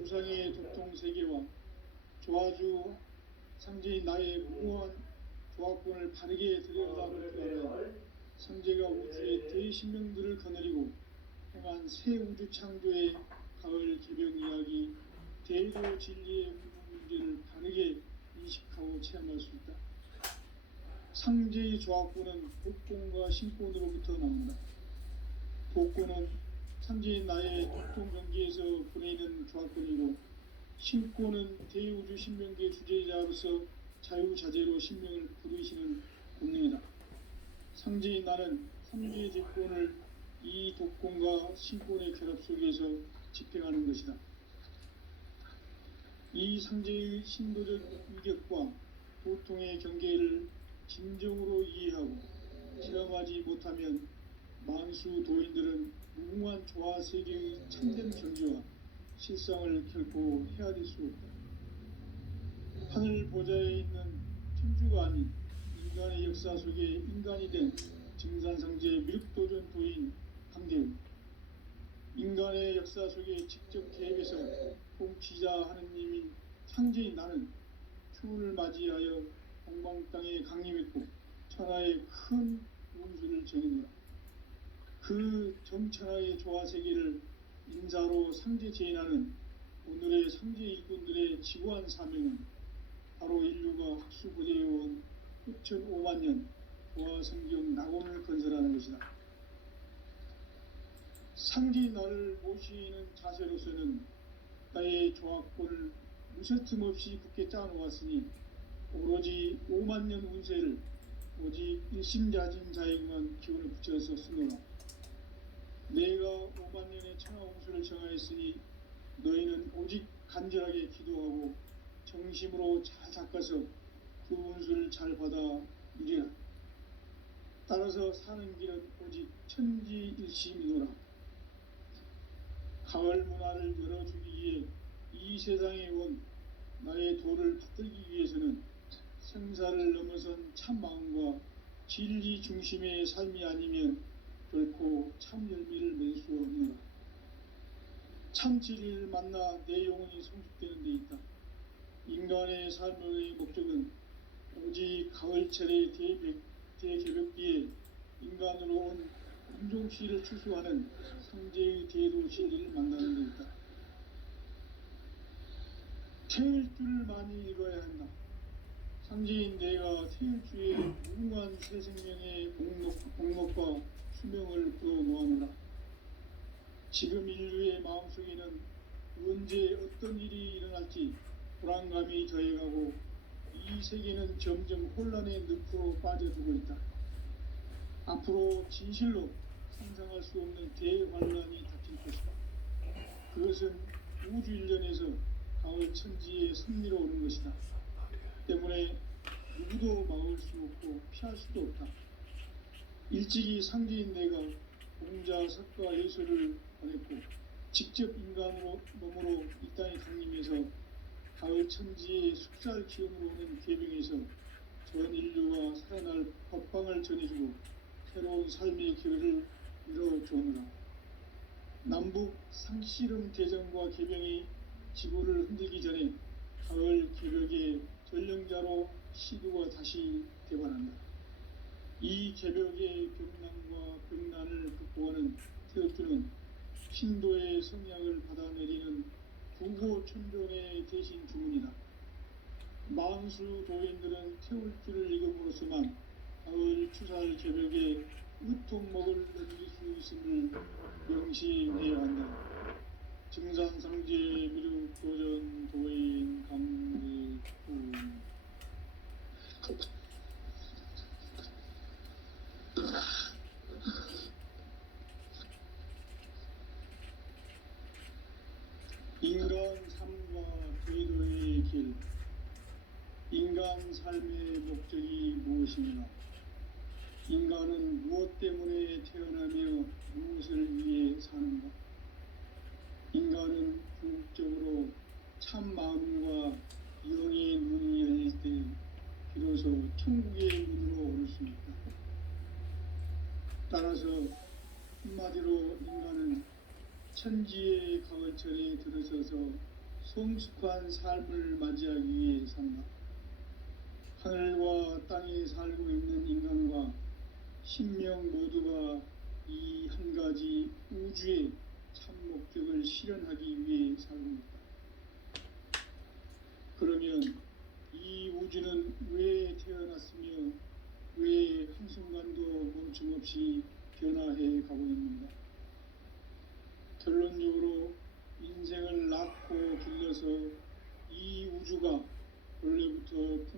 우상의 도통세계와 조화주 상제인 나의 무모한 조합권을 바르게 들여다볼 줄 알아야 상제가 우주의 대신명들을 거느리고 행한 새 우주 창조의 가을 개벽 이야기, 대도 진리의 문제를 바르게 인식하고 체험할 수 있다. 상제의 조합권은 복권과 신권으로부터 나온다. 복권은 상제인 나의 도통 경계에서 보내는 조합권이고, 신권은 대우주 신명계 주제자로서 자유자재로 신명을 부르시는 본능이다. 상제인 나는 삼계의 대권을 이 독권과 신권의 결합 속에서 집행하는 것이다. 이 상제의 신도적 위력과 도통의 경계를 진정으로 이해하고 체험하지 못하면 만수 도인들은 무궁한 조화 세계의 참된 경지와 실상을 결코 헤아릴 수 없다. 하늘 보좌에 있는 천주가 아닌 인간의 역사 속에 인간이 된 증산상제 미륵도전 도인 강대우, 인간의 역사 속에 직접 계획해서 통치자 하느님인 상제인 나는 추운을 맞이하여 동방 땅에 강림했고 천하의 큰 운수를 정했노라. 그 정천하의 조화세계를 인사로 상제 제인하는 오늘의 상제 일꾼들의 지구한 사명은 바로 인류가 학수고대해온 후천 5만년 조화성경 낙원을 건설하는 것이다. 상제인 나를 모시는 자세로서는 나의 조합권을 무쇠틈 없이 굳게 짜놓았으니 오로지 5만년 운세를 오직 일심자진 자에게만 기운을 붙여서 쓰노라. 내가 5만년의 천하홍수를 정하였으니 너희는 오직 간절하게 기도하고 정심으로 잘 닦아서 그 운수를 잘 받아 누리라. 따라서 사는 길은 오직 천지일심이노라. 가을 문화를 열어주기 위해 이 세상에 온 나의 도를 받들기 위해서는 생사를 넘어선 참 마음과 진리 중심의 삶이 아니면 결코 참 열매를 맺을 수 없노라. 참 진리를 만나 내 영혼이 성숙되는 데 있다. 인간의 삶의 목적은 오직 가을철의 대개벽기에 인간으로 온 임종시를 추수하는 상제의 대도 진리를 만나는 것이다. 태일 줄을 많이 읽어야 한다. 상제인 내가 태일주의 무궁한 새 생명의 공목과 수명을 그어 놓아노라. 지금 인류의 마음속에는 언제 어떤 일이 일어날지 불안감이 더해가고 이 세계는 점점 혼란의 늪으로 빠져들고 있다. 앞으로 진실로 상상할 수 없는 대환란이 닥칠 것이다. 그것은 우주 일련에서 가을 천지의 섭리로 오는 것이다. 때문에 누구도 막을 수 없고 피할 수도 없다. 일찍이 상제인 내가 공자, 석가, 예수를 보냈고 직접 인간으로 몸으로 이 땅에 강림해서 가을 천지의 숙살 기운으로 오는 계명에서 전 인류가 살아날 법방을 전해주고 새로운 삶의 기회를 이뤄주오노라. 남북 상씨름 대전과 계명이 지구를 흔들기 전에 가을 개벽의 전령자로 시두가 다시 대관한다. 이 개벽의 병난과 병난을 극복하는 태극주는 신도의 성약을 받아내리는 구호천종의 대신 주문이다. 만수 도인들은 태울주를 읽음으로써만 가을 추살 개벽의 으통목을 넘길 수 있음을 명시해야 한다. 증산상제 미륵 도전 도인 강례 인간 삶과 궤도의 길. 인간 삶의 목적이 무엇인가? 인간은 무엇 때문에 태어나며 무엇을 위해 사는가? 인간은 궁극적으로 참 마음과 영의 문이 열릴 때 비로소 천국의 문으로 오를 수 있다. 따라서 한마디로 인간은 천지의 가을철에 들어서서 성숙한 삶을 맞이하기 위해 산다. 하늘과 땅에 살고 있는 인간과 신명 모두가 이 한 가지 우주의 참 목적을 실현하기 위해 살고 있다. 그러면 이 우주는 왜 태어났으며 왜 한순간도 멈춤없이 변화해 가고 있는가? 결론적으로 인생을 낳고 길러서 이 우주가 원래부터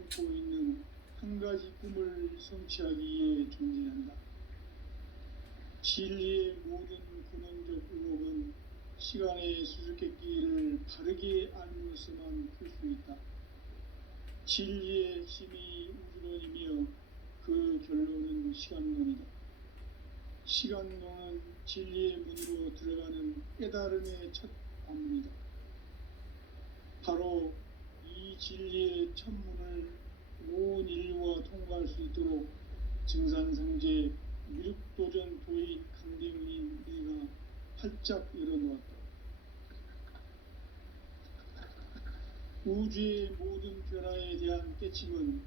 품고 있는 한 가지 꿈을 성취하기 위해 존재한다. 진리의 모든 근원적 의혹은 시간의 수수께끼를 바르게 알므로서만 풀 수 있다. 진리의 핵심이 우주론이며 그 결론은 시간론이다. 시간론은 진리의 문으로 들어가는 깨달음의 첫 관문이다. 바로 이 진리의 첫 문을 온 인류가 통과할 수 있도록 증산상제 미륵도전 도인 강대문인 내가 활짝 열어놓았다. 우주의 모든 변화에 대한 깨침은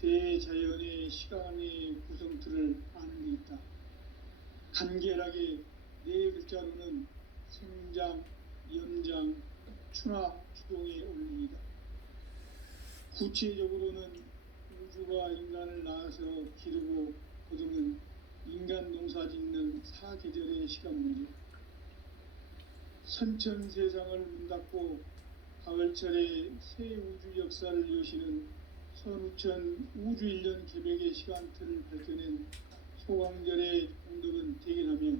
대자연의 시간의 구성틀을 아는 데 있다. 간결하게 네 글자로는 생장, 연장, 추나 추동의 원리이다. 구체적으로는 우주가 인간을 낳아서 기르고 거두는 인간 농사 짓는 사계절의 시간 문제. 선천 세상을 문 닫고 가을철에 새 우주 역사를 여시는 선우천 우주 일년 개벽의 시간틀을 밝혀낸 소강절의 공덕은 대견하며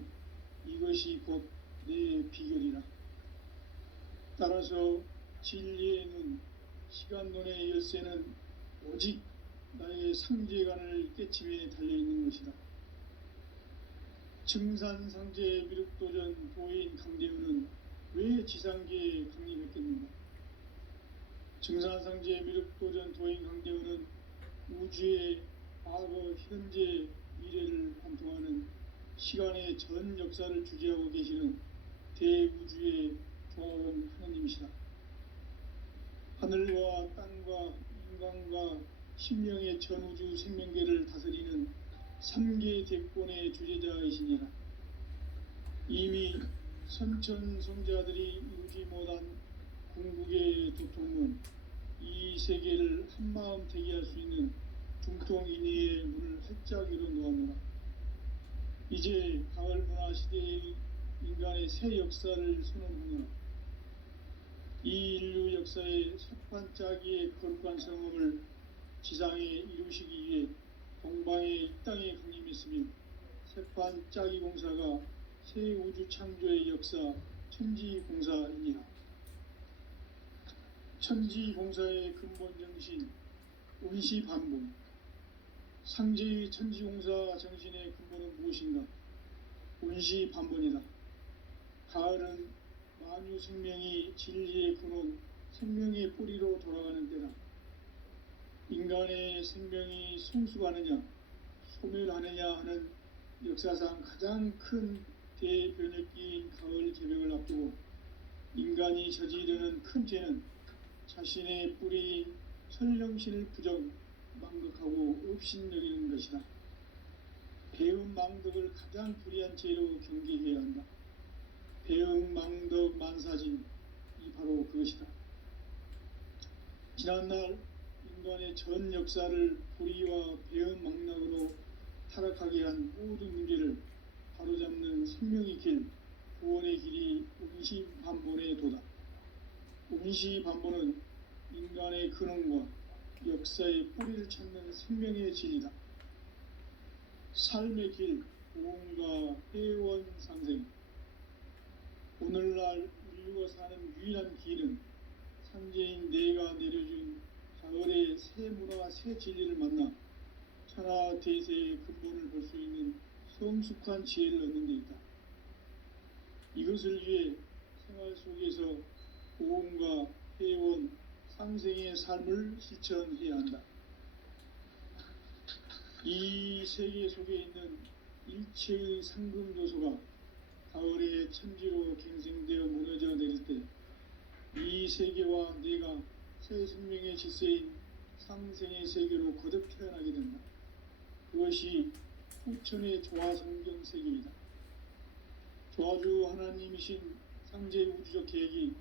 이것이 곧 내 비결이라. 따라서 진리의 눈, 시간론의 열쇠는 오직 나의 상제관을 깨침에 달려있는 것이다. 증산상제 미륵도전 도인 강대우는 왜 지상계에 강림했겠는가? 증산상제 미륵도전 도인 강대우는 우주의 과거, 현재, 미래를 관통하는 시간의 전 역사를 주재하고 계시는 대우주의 조화원 하느님이시다. 하늘과 땅과 인간과 신명의 전우주 생명계를 다스리는 3계 대권의 주제자이시니라. 이미 선천성자들이 이루지 못한 궁극의 도통은 이 세계를 한마음 되게 할 수 있는 중통인의의 문을 활짝 열어놓았노라. 이제 가을 문화 시대의 인간의 새 역사를 선언하노라. 이 인류 역사의 첫 반짝이의 거룩한 성험을 지상에 이루시기 위해 동방의 이 땅에 강림했으며 새반짝이 공사가 새 우주 창조의 역사 천지공사이니라. 천지공사의 근본 정신 운시반본. 상제의 천지공사 정신의 근본은 무엇인가? 운시반본이다. 가을은 만유 생명이 진리의 근원, 생명의 뿌리로 돌아가는 때다. 인간의 생명이 성숙하느냐, 소멸하느냐 하는 역사상 가장 큰 대변혁기인 가을 개벽을 앞두고 인간이 저지르는 큰 죄는 자신의 뿌리인 설령신을 부정, 망덕하고 업신여기는 것이다. 배음 망덕을 가장 불의한 죄로 경계해야 한다. 배음 망덕 만사진이 바로 그것이다. 지난날 인간의 전 역사를 불의와 배음 망락으로 타락하게 한 모든 문제를 바로잡는 생명의 길, 구원의 길이 운시반본의 도다. 운시반본은 인간의 근원과 역사의 뿌리를 찾는 생명의 진리다. 삶의 길, 구원과 회원 상생. 오늘날 인류가 사는 유일한 길은 상제인 내가 내려준 가을의 새 문화와 새 진리를 만나 천하 대세의 근본을 볼 수 있는 성숙한 지혜를 얻는 데 있다. 이것을 위해 생활 속에서 보험과 회원, 상생의 삶을 실천해야 한다. 이 세계 속에 있는 일체의 상금 요소가 가을의 천지로 갱생되어 무너져 내릴 때 이 세계와 내가 새 생명의 질서인 상생의 세계로 거듭 태어나게 된다. 그것이 후천의 조화성경 세계이다. 조화주 하나님이신 상제 우주적 계획이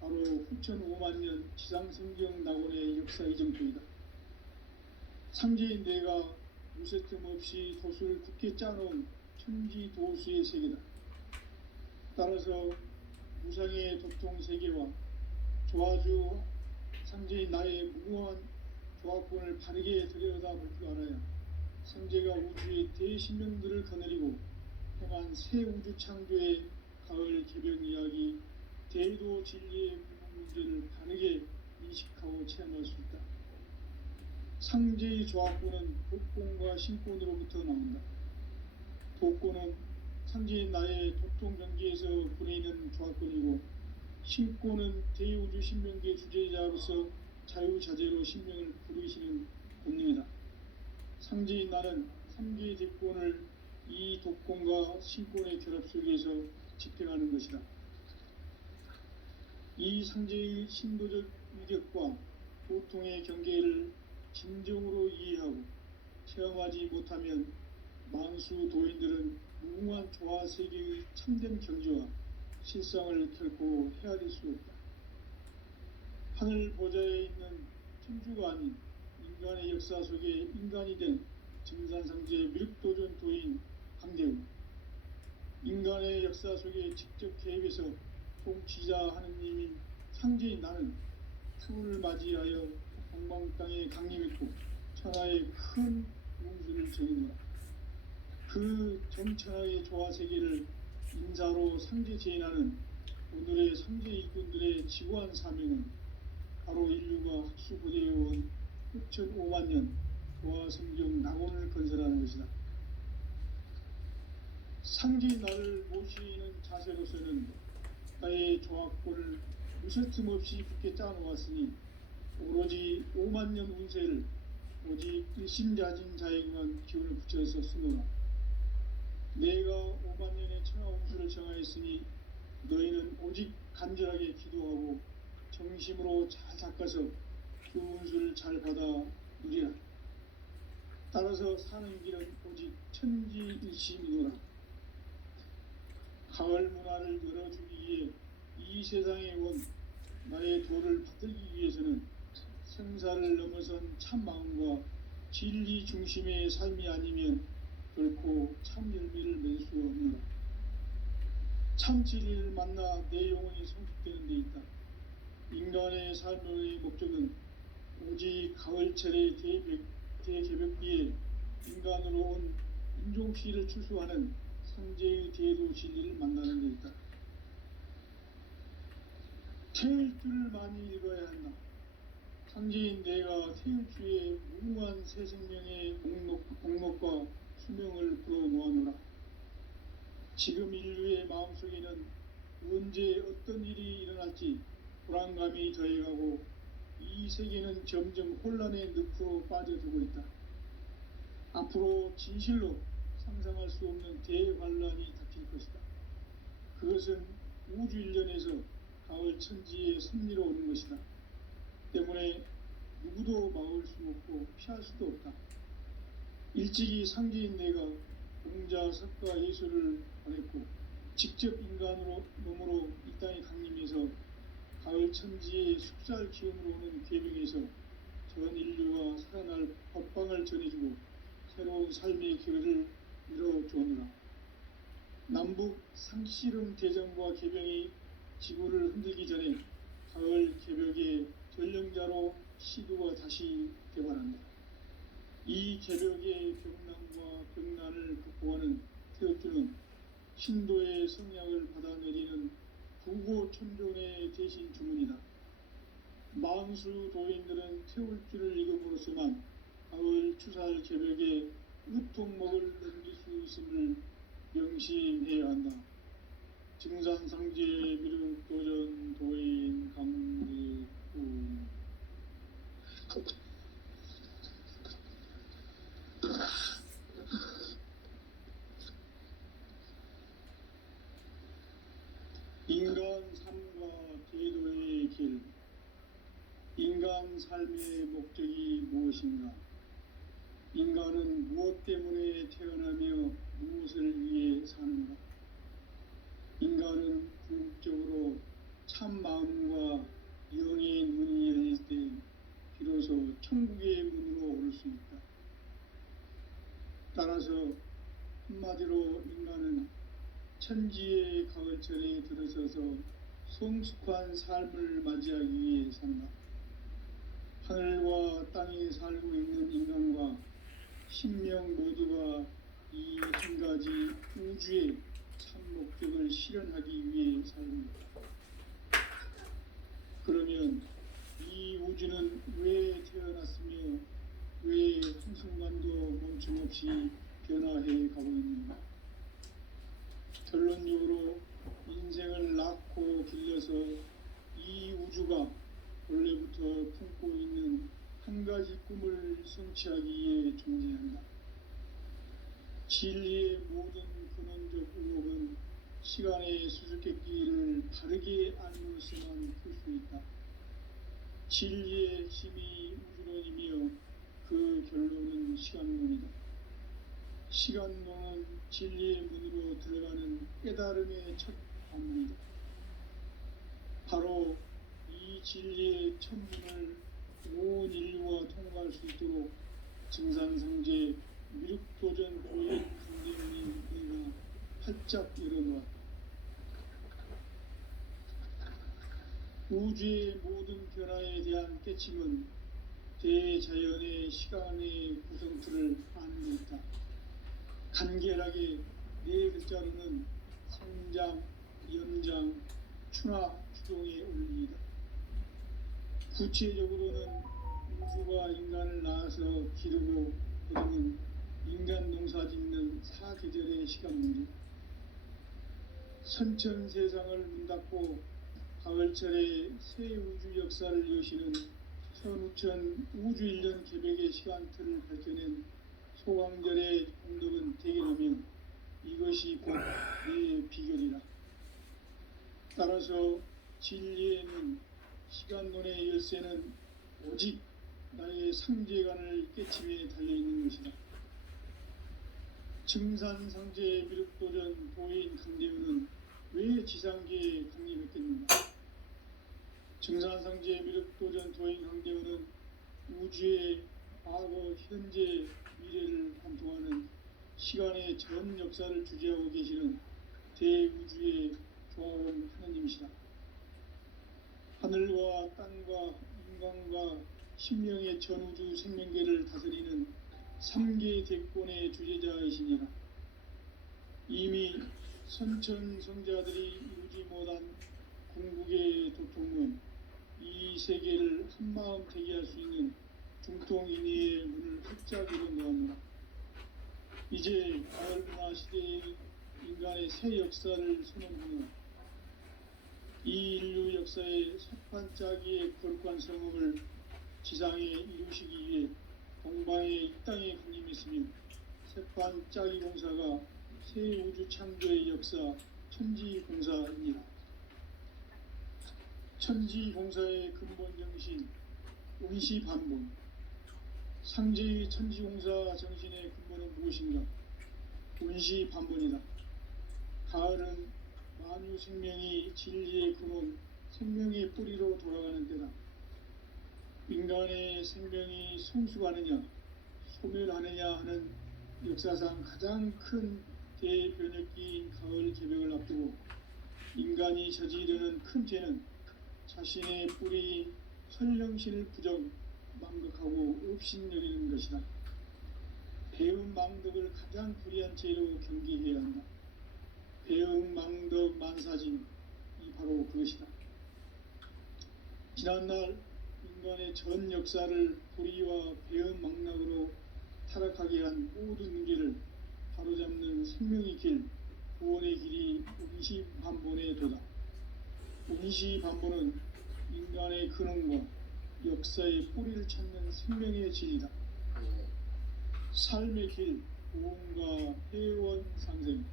바로 후천 5만년 지상성경 낙원의 역사 이정표이다. 상제인 내가 무쇠틈 없이 도수를 굳게 짜놓은 천지 도수의 세계다. 따라서 무상의 도통 세계와 조화주 상제인 나의 무궁한 조합권을 바르게 들여다볼 줄 알아야 상제가 우주의 대신명들을 거느리고 행한 새 우주 창조의 가을 개변 이야기, 대도 진리의 궁극 문제를 바르게 인식하고 체험할 수 있다. 상제의 조합권은 복권과 신권으로부터 나온다. 복권은 상제인 나의 도통 경계에서 부리는 조합권이고, 신권은 대우주 신명계 주제자로서 자유자재로 신명을 부르시는 본능이다. 상제인 나는 3개의 대권을 이 독권과 신권의 결합 속에서 집행하는 것이다. 이 상제의 신도적 위력과 도통의 경계를 진정으로 이해하고 체험하지 못하면 만수 도인들은 무궁한 조화 세계의 참된 경지와 실상을 결코 헤아릴 수 없다. 하늘 보좌에 있는 천주가 아닌 인간의 역사 속에 인간이 된 증산상제의 미륵도전 도인 강대우, 인간의 역사 속에 직접 개입해서 통치자 하느님인 상제인 나는 추운을 맞이하여 동방 땅에 강림했고 천하의 큰 운수를 정의노라. 그 정천하의 조화 세계를 인사로 상제 제인하는 오늘의 상제 일꾼들의 지구한 사명은 바로 인류가 학수고대해온 후천 5만년 조화 성경 낙원을 건설하는 것이다. 상제인 나를 모시는 자세로서는 나의 조합권을 무쇠틈 없이 굳게 짜놓았으니 오로지 5만년 운세를 오직 일심자진 자에게만 기운을 붙여서 쓰노라. 내가 5만년의 천하 운수를 정하였으니 너희는 오직 간절하게 기도하고 정심으로 잘 닦아서 그 운수를 잘 받아 우리라. 따라서 사는 길은 오직 천지일심이노라. 가을 문화를 열어주기 위해 이 세상에 온 나의 도를 받들기 위해서는 생사를 넘어선 참 마음과 진리 중심의 삶이 아니면 결코 참 열매를 맺을 수 없노라. 참 진리를 만나 내 영혼이 성숙되는 데 있다. 인간의 삶의 목적은 오직 가을철의 대개벽기에 인간으로 온 인종시를 추수하는 상제의 대도 진리를 만나는 데 있다. 태일 줄을 많이 읽어야 한다. 상제인 내가 태일 주에 무궁한 새 생명의 공목과 수명을 불어놓아노라. 지금 인류의 마음속에는 언제 어떤 일이 일어날지 불안감이 더해가고 이 세계는 점점 혼란의 늪으로 빠져들고 있다. 앞으로 진실로 상상할 수 없는 대환란이 닥칠 것이다. 그것은 우주 일련에서 가을 천지의 섭리로 오는 것이다. 때문에 누구도 막을 수 없고 피할 수도 없다. 일찍이 상제인 내가 공자, 석가, 예수를 보냈고 직접 인간으로 몸으로 이 땅에 강림해서 가을 천지의 숙살 기운으로 오는 계명에서 전 인류가 살아날 법방을 전해주고 새로운 삶의 기회를 이뤄주었노라. 남북 상씨름 대전과 개병이 지구를 흔들기 전에 가을 개벽의 전령자로 시도가 다시 개발한다. 이 개벽의 병난과 병난을 극복하는 태엽주는 신도의 성약을 받아내리는 부고천존의 대신 주문이다. 망수 도인들은 태울주를 읽음으로써만 가을 추살 개벽에 으통목을 넘길 수 있음을 명심해야 한다. 증산상제 미륵도전 도인 강리구. 인간 삶과 제도의 길. 인간 삶의 목적이 무엇인가? 인간은 무엇 때문에 태어나며 무엇을 위해 사는가? 인간은 궁극적으로 참 마음과 영의 눈이 열릴 때 비로소 천국의 문으로 오를 수 있다. 따라서 한마디로 인간은 천지의 가을철에 들어서서 성숙한 삶을 맞이하기 위해 산다. 하늘과 땅에 살고 있는 인간과 신명 모두가 이 한 가지 우주의 참 목적을 실현하기 위해 살고 있다. 그러면 이 우주는 왜 태어났으며 왜 한순간도 멈춤없이 변화해 가고 있는가? 결론적으로 인생을 낳고 길러서 이 우주가 원래부터 품고 있는 한 가지 꿈을 성취하기 위해 존재한다. 진리의 모든 근원적 의혹은 시간의 수수께끼를 바르게 알므로서만 풀 수 있다. 진리의 핵심이 우주론이며 그 결론은 시간론이다. 시간론은 진리의 문으로 들어가는 깨달음의 첫 관문이다. 바로 이 진리의 첫 문을 온 인류가 통과할 수 있도록 증산상제 미륵도전 도인 강림인 내가 활짝 열어놓았다. 우주의 모든 변화에 대한 깨침은 대자연의 시간의 구성틀을 아는 데 있다. 간결하게 네 글자로는 성장, 연장, 추나 추동의 원리이다. 구체적으로는 우주가 인간을 낳아서 기르고 거두는 인간 농사 짓는 사계절의 시간 문제. 선천 세상을 문 닫고 가을철에 새 우주 역사를 여시는 선우천 우주 1년 개벽의 시간틀을 밝혀낸 소강절의 공덕은 대견하며 이것이 곧 내 비결이라. 따라서 진리에는 시간론의 열쇠는 오직 나의 상제관을 깨침에 달려있는 것이다. 증산상제 미륵도전 도인 강대우는 왜 지상계에 강림했겠는가? 증산상제 미륵도전 도인 강대우는 우주의 과거, 현재, 미래를 관통하는 시간의 전 역사를 주재하고 계시는 대우주의 조화로운 하나님이시다. 하늘과 땅과 인간과 신명의 전우주 생명계를 다스리는 3계 대권의 주재자이시니라. 이미 선천성자들이 이루지 못한 궁극의 도통은 이 세계를 한마음 되게 할 수 있는 중통인의의 문을 활짝 열어 놓았노라. 이제 가을문화 시대의 인간의 새 역사를 선언하노라. 이 인류 역사의 석판짜기의 거룩한 성음을 지상에 이루시기 위해 동방의 이 땅에 강림했으며 석판짜기 공사가 새 우주 창조의 역사 천지공사입니다. 천지공사의 근본 정신 운시반본. 상제의 천지공사 정신의 근본은 무엇인가? 운시반본이다. 가을은 만유 생명이 진리의 근원, 생명의 뿌리로 돌아가는 때다. 인간의 생명이 성숙하느냐, 소멸하느냐 하는 역사상 가장 큰 대변혁기인 가을 개벽을 앞두고 인간이 저지르는 큰 죄는 자신의 뿌리인 헐령신을 부정, 망덕하고 업신여기는 것이다. 배은 망덕을 가장 불의한 죄로 경계해야 한다. 배은 망덕 만사진이 바로 그것이다. 지난날 인간의 전 역사를 불의와 배은 망락으로 타락하게 한 모든 문제를 바로잡는 생명의 길, 구원의 길이 운시반본의 도다. 운시반본은 인간의 근원과 역사의 뿌리를 찾는 생명의 진리다. 삶의 길, 구원과 회원 상생.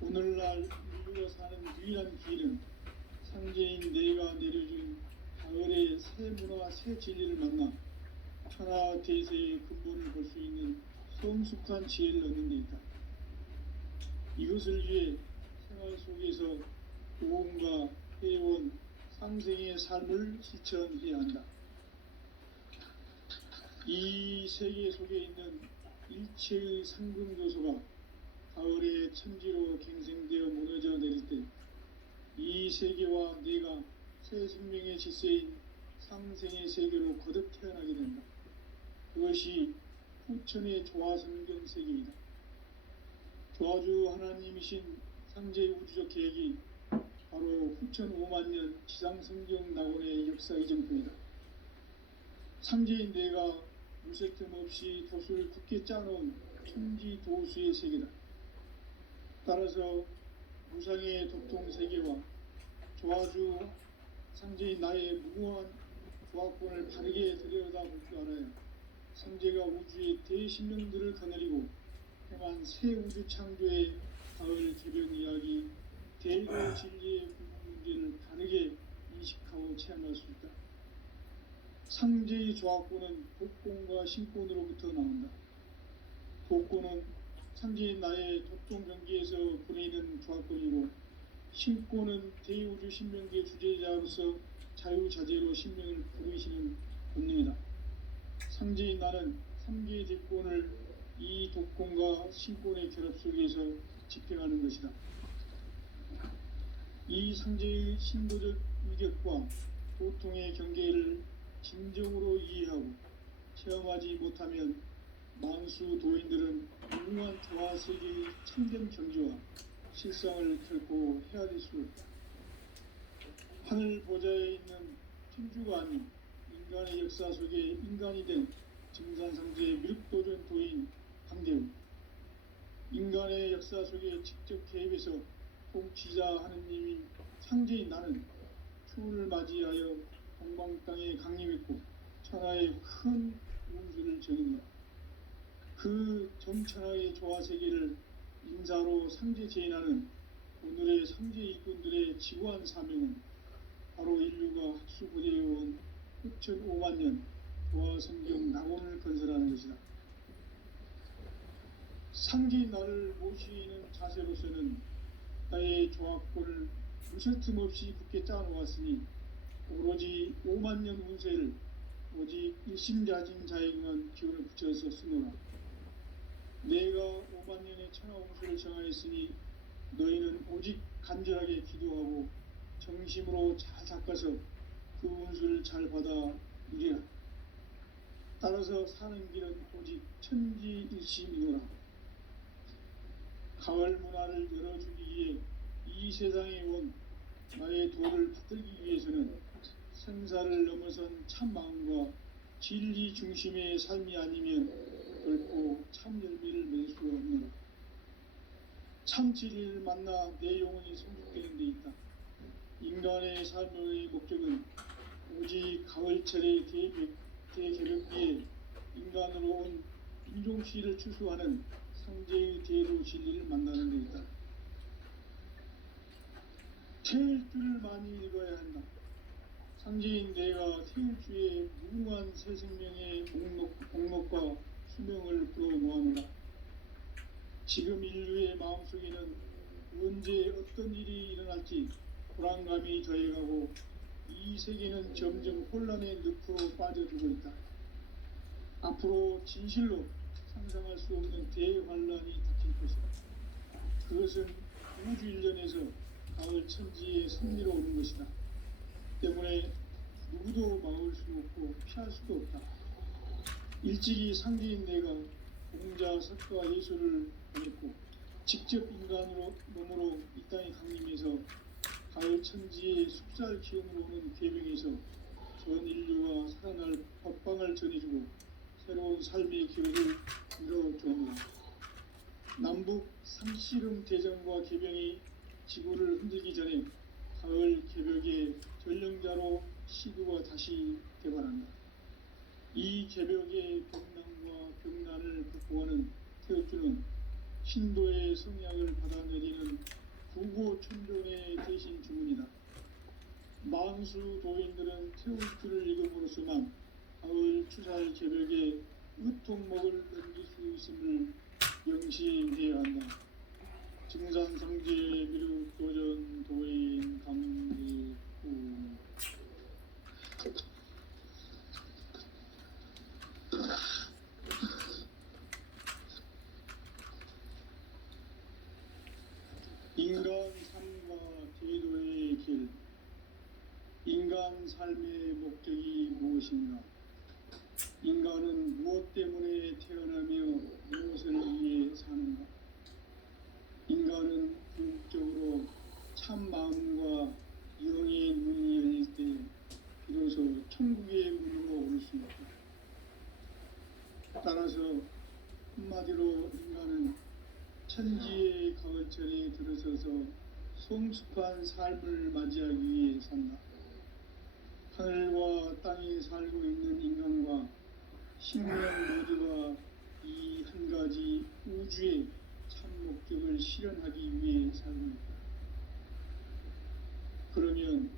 오늘날 인류가 사는 유일한 길은 상제인 내가 내려준 가을의 새 문화, 새 진리를 만나 천하 대세의 근본을 볼 수 있는 성숙한 지혜를 얻는 데 있다. 이것을 위해 생활 속에서 구원과 회원, 상생의 삶을 실천해야 한다. 이 세계 속에 있는 일체의 상금 요소가 가을의 천지로 갱생되어 무너져 내릴 때 이 세계와 내가 새 생명의 질서인 상생의 세계로 거듭 태어나게 된다. 그것이 후천의 조화성경 세계이다. 조화주 하나님이신 상제의 우주적 계획이 바로 후천 5만년 지상성경 낙원의 역사 이정표이다. 상제인 내가 무색 틈 없이 돛을 굳게 짜놓은 천지 도수의 세계다. 따라서 무상의 도통 세계와 조화주 상제인 나의 무궁한 조화권을 바르게 들여다볼 줄 알아야 상제가 우주의 대신령들을 거느리고 행한 새 우주 창조의 가을 개변 이야기, 대거 진리의 문제를 바르게 인식하고 체험할 수 있다. 상제의 조화권은 복권과 신권으로부터 나온다. 복권은 상제인 나의 도통 경기에서 부리는 조화권이고, 신권은 대우주 신명계 주제자로서 자유자재로 신명을 부르시는 본능이다. 상제인 나는 3개의 대권을 이 독권과 신권의 결합 속에서 집행하는 것이다. 이 상제의 신도적 위격과 도통의 경계를 진정으로 이해하고 체험하지 못하면 만수 도인들은 무궁한 조화세계의 참된 경지와 실상을 결코 헤아릴 수 없다. 하늘 보좌에 있는 천주가 아닌 인간의 역사 속에 인간이 된 증산상제의 미륵도전 도인 강대우. 인간의 역사 속에 직접 개입해서 통치자 하느님인 상제인 나는 추운을 맞이하여 동방 땅에 강림했고 천하의 큰 운수를 정했노라. 그 정천하의 조화세계를 인사로 상제 제인하는 오늘의 상제 일꾼들의 지구한 사명은 바로 인류가 학수고대해온 후천 5만년 도화 성경 낙원을 건설하는 것이다. 상기 나를 모시는 자세로서는 나의 조합권을 무설틈 없이 굳게 짜놓았으니 오로지 5만 년 운세를 오직 일심자진 자에게만 기운을 붙여서 쓰노라. 내가 5만 년의 천하 운수를 정하였으니 너희는 오직 간절하게 기도하고 정심으로 잘 닦아서 그 운수를 잘 받아 누리라. 따라서 사는 길은 오직 천지일심이노라. 가을 문화를 열어주기 위해 이 세상에 온 나의 도를 붙들기 위해서는 생사를 넘어선 참 마음과 진리 중심의 삶이 아니면 결코 참 열매를 맺을 수가 없노라. 참 진리를 만나 내 영혼이 성숙되는 데 있다. 인간의 삶의 목적은 오직 가을철의 대개벽기에 인간으로 온 인종시를 추수하는 상제의 대로 진리를 만나는 데 있다. 태일주를 많이 읽어야 한다. 상제인 내가 태일주의 무궁한 새 생명의 목록과 수명을 불어 모아노라. 지금 인류의 마음속에는 언제 어떤 일이 일어날지 불안감이 더해가고 이 세계는 점점 혼란의 늪으로 빠져들고 있다. 앞으로 진실로 상상할 수 없는 대환란이 닥칠 것이다. 그것은 우주 일련에서 가을 천지의 섭리로 오는 것이다. 때문에 누구도 막을 수 없고 피할 수도 없다. 일찍이 상제인 내가 공자, 석가, 예수를 보냈고 직접 인간으로 몸으로 이 땅에 강림해서 가을 천지의 숲살 기운으로 오는 계명에서 전 인류가 살아날 법방을 전해주고 새로운 삶의 기회를 이뤄주노라. 남북 상씨름 대전과 개병이 지구를 흔들기 전에 가을 개벽의 전령자로 시구가 다시 개발한다. 이 개벽의 벽난과 벽난을 극복하는 태엽주는 신도의 성약을 받아내리는 구고천존의 대신 주문이다. 만수 도인들은 태엽주를 읽음으로써만 가을 추살 개벽의 으통목을 넘길 수 있음을 명시해야 한다. 증산상제 미륵 도전 도인 강대구 인간 삶과 제도의 길. 인간 삶의 목적이 무엇인가? 인간은 무엇 때문에 태어나며 무엇을 위해 사는가? 인간은 궁극적으로 참 마음과 영의 문이 열릴 때 비로소 천국의 문으로 오를 수 있다. 따라서 한마디로 인간은 천지의 가을철에 들어서서 성숙한 삶을 맞이하기 위해 산다. 하늘과 땅에 살고 있는 인간과 식물 모두가 이 한 가지 우주의 참 목적을 실현하기 위해 살고 있다. 그러면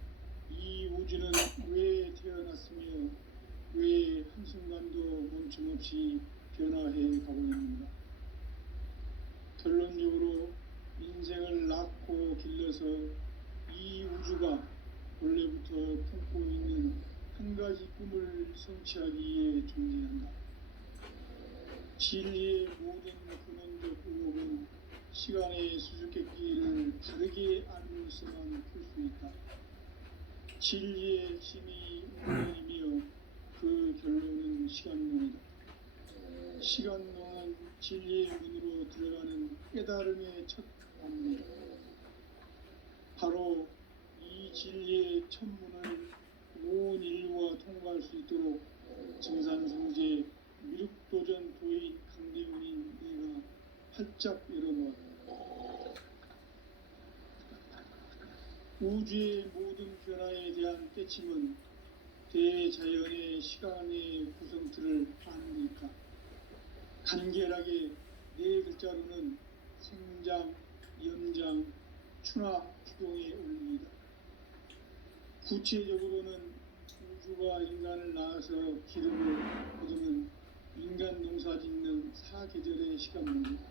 이 우주는 왜 태어났으며 왜 한순간도 멈춤없이 변화해 가고 있는가? 결론적으로 인생을 낳고 길러서 이 우주가 원래부터 품고 있는 한 가지 꿈을 성취하기 위해 존재한다. 진리의 모든 근원적 의혹은 시간의 수수께끼를 다르게 알므로서만 풀 수 있다. 진리의 핵심이 운명이며 그 결론은 시간론이다. 시간론은 진리의 문으로 들어가는 깨달음의 첫 관문이다. 바로 이 진리의 첫 문을 온 인류가 통과할 수 있도록 증산성제 미륵도전 도인 강대훈인 내가 활짝 열어놓았다. 우주의 모든 변화에 대한 깨침은 대자연의 시간의 구성틀을 아니까 간결하게 네 글자로는 생장, 연장, 추나 추동의 원리이다. 구체적으로는 우주가 인간을 낳아서 기름을 거두는 인간 농사 짓는 사계절의 시간입니다.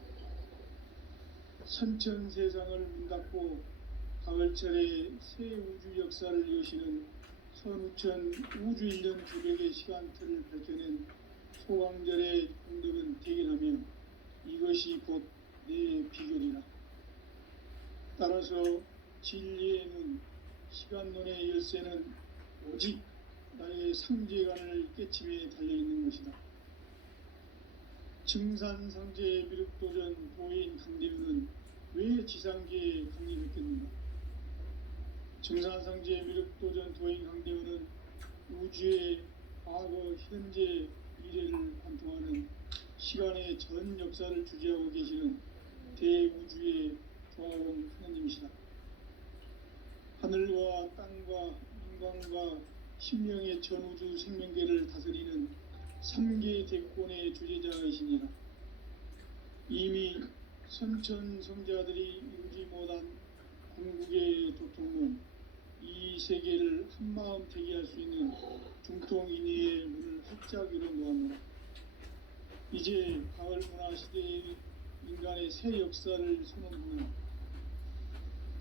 선천 세상을 문 닫고 가을철에 새 우주 역사를 여시는 선우천 우주 1년 기백의 시간틀을 밝혀낸 소강절의 공덕은 대견하며 이것이 곧 내 비결이라. 따라서 진리의 문, 시간론의 열쇠는 오직 나의 상제관을 깨침에 달려있는 것이다. 증산상제 미륵도전 도인 강대우는 왜 지상계에 강림했겠는가? 증산상제 미륵도전 도인 강대우는 우주의 과거, 현재, 미래를 관통하는 시간의 전 역사를 주재하고 계시는 대우주의 조화원 하나님이시다. 하늘과 땅과 인간과 신명의 전우주 생명계를 다스리는 3계 대권의 주제자이시니라. 이미 선천 성자들이 이루지 못한 궁극의 도통론, 이 세계를 한마음 되게 할 수 있는 중통인의의 문을 활짝 열어놓았노라. 이제 가을 문화 시대의 인간의 새 역사를 선언하나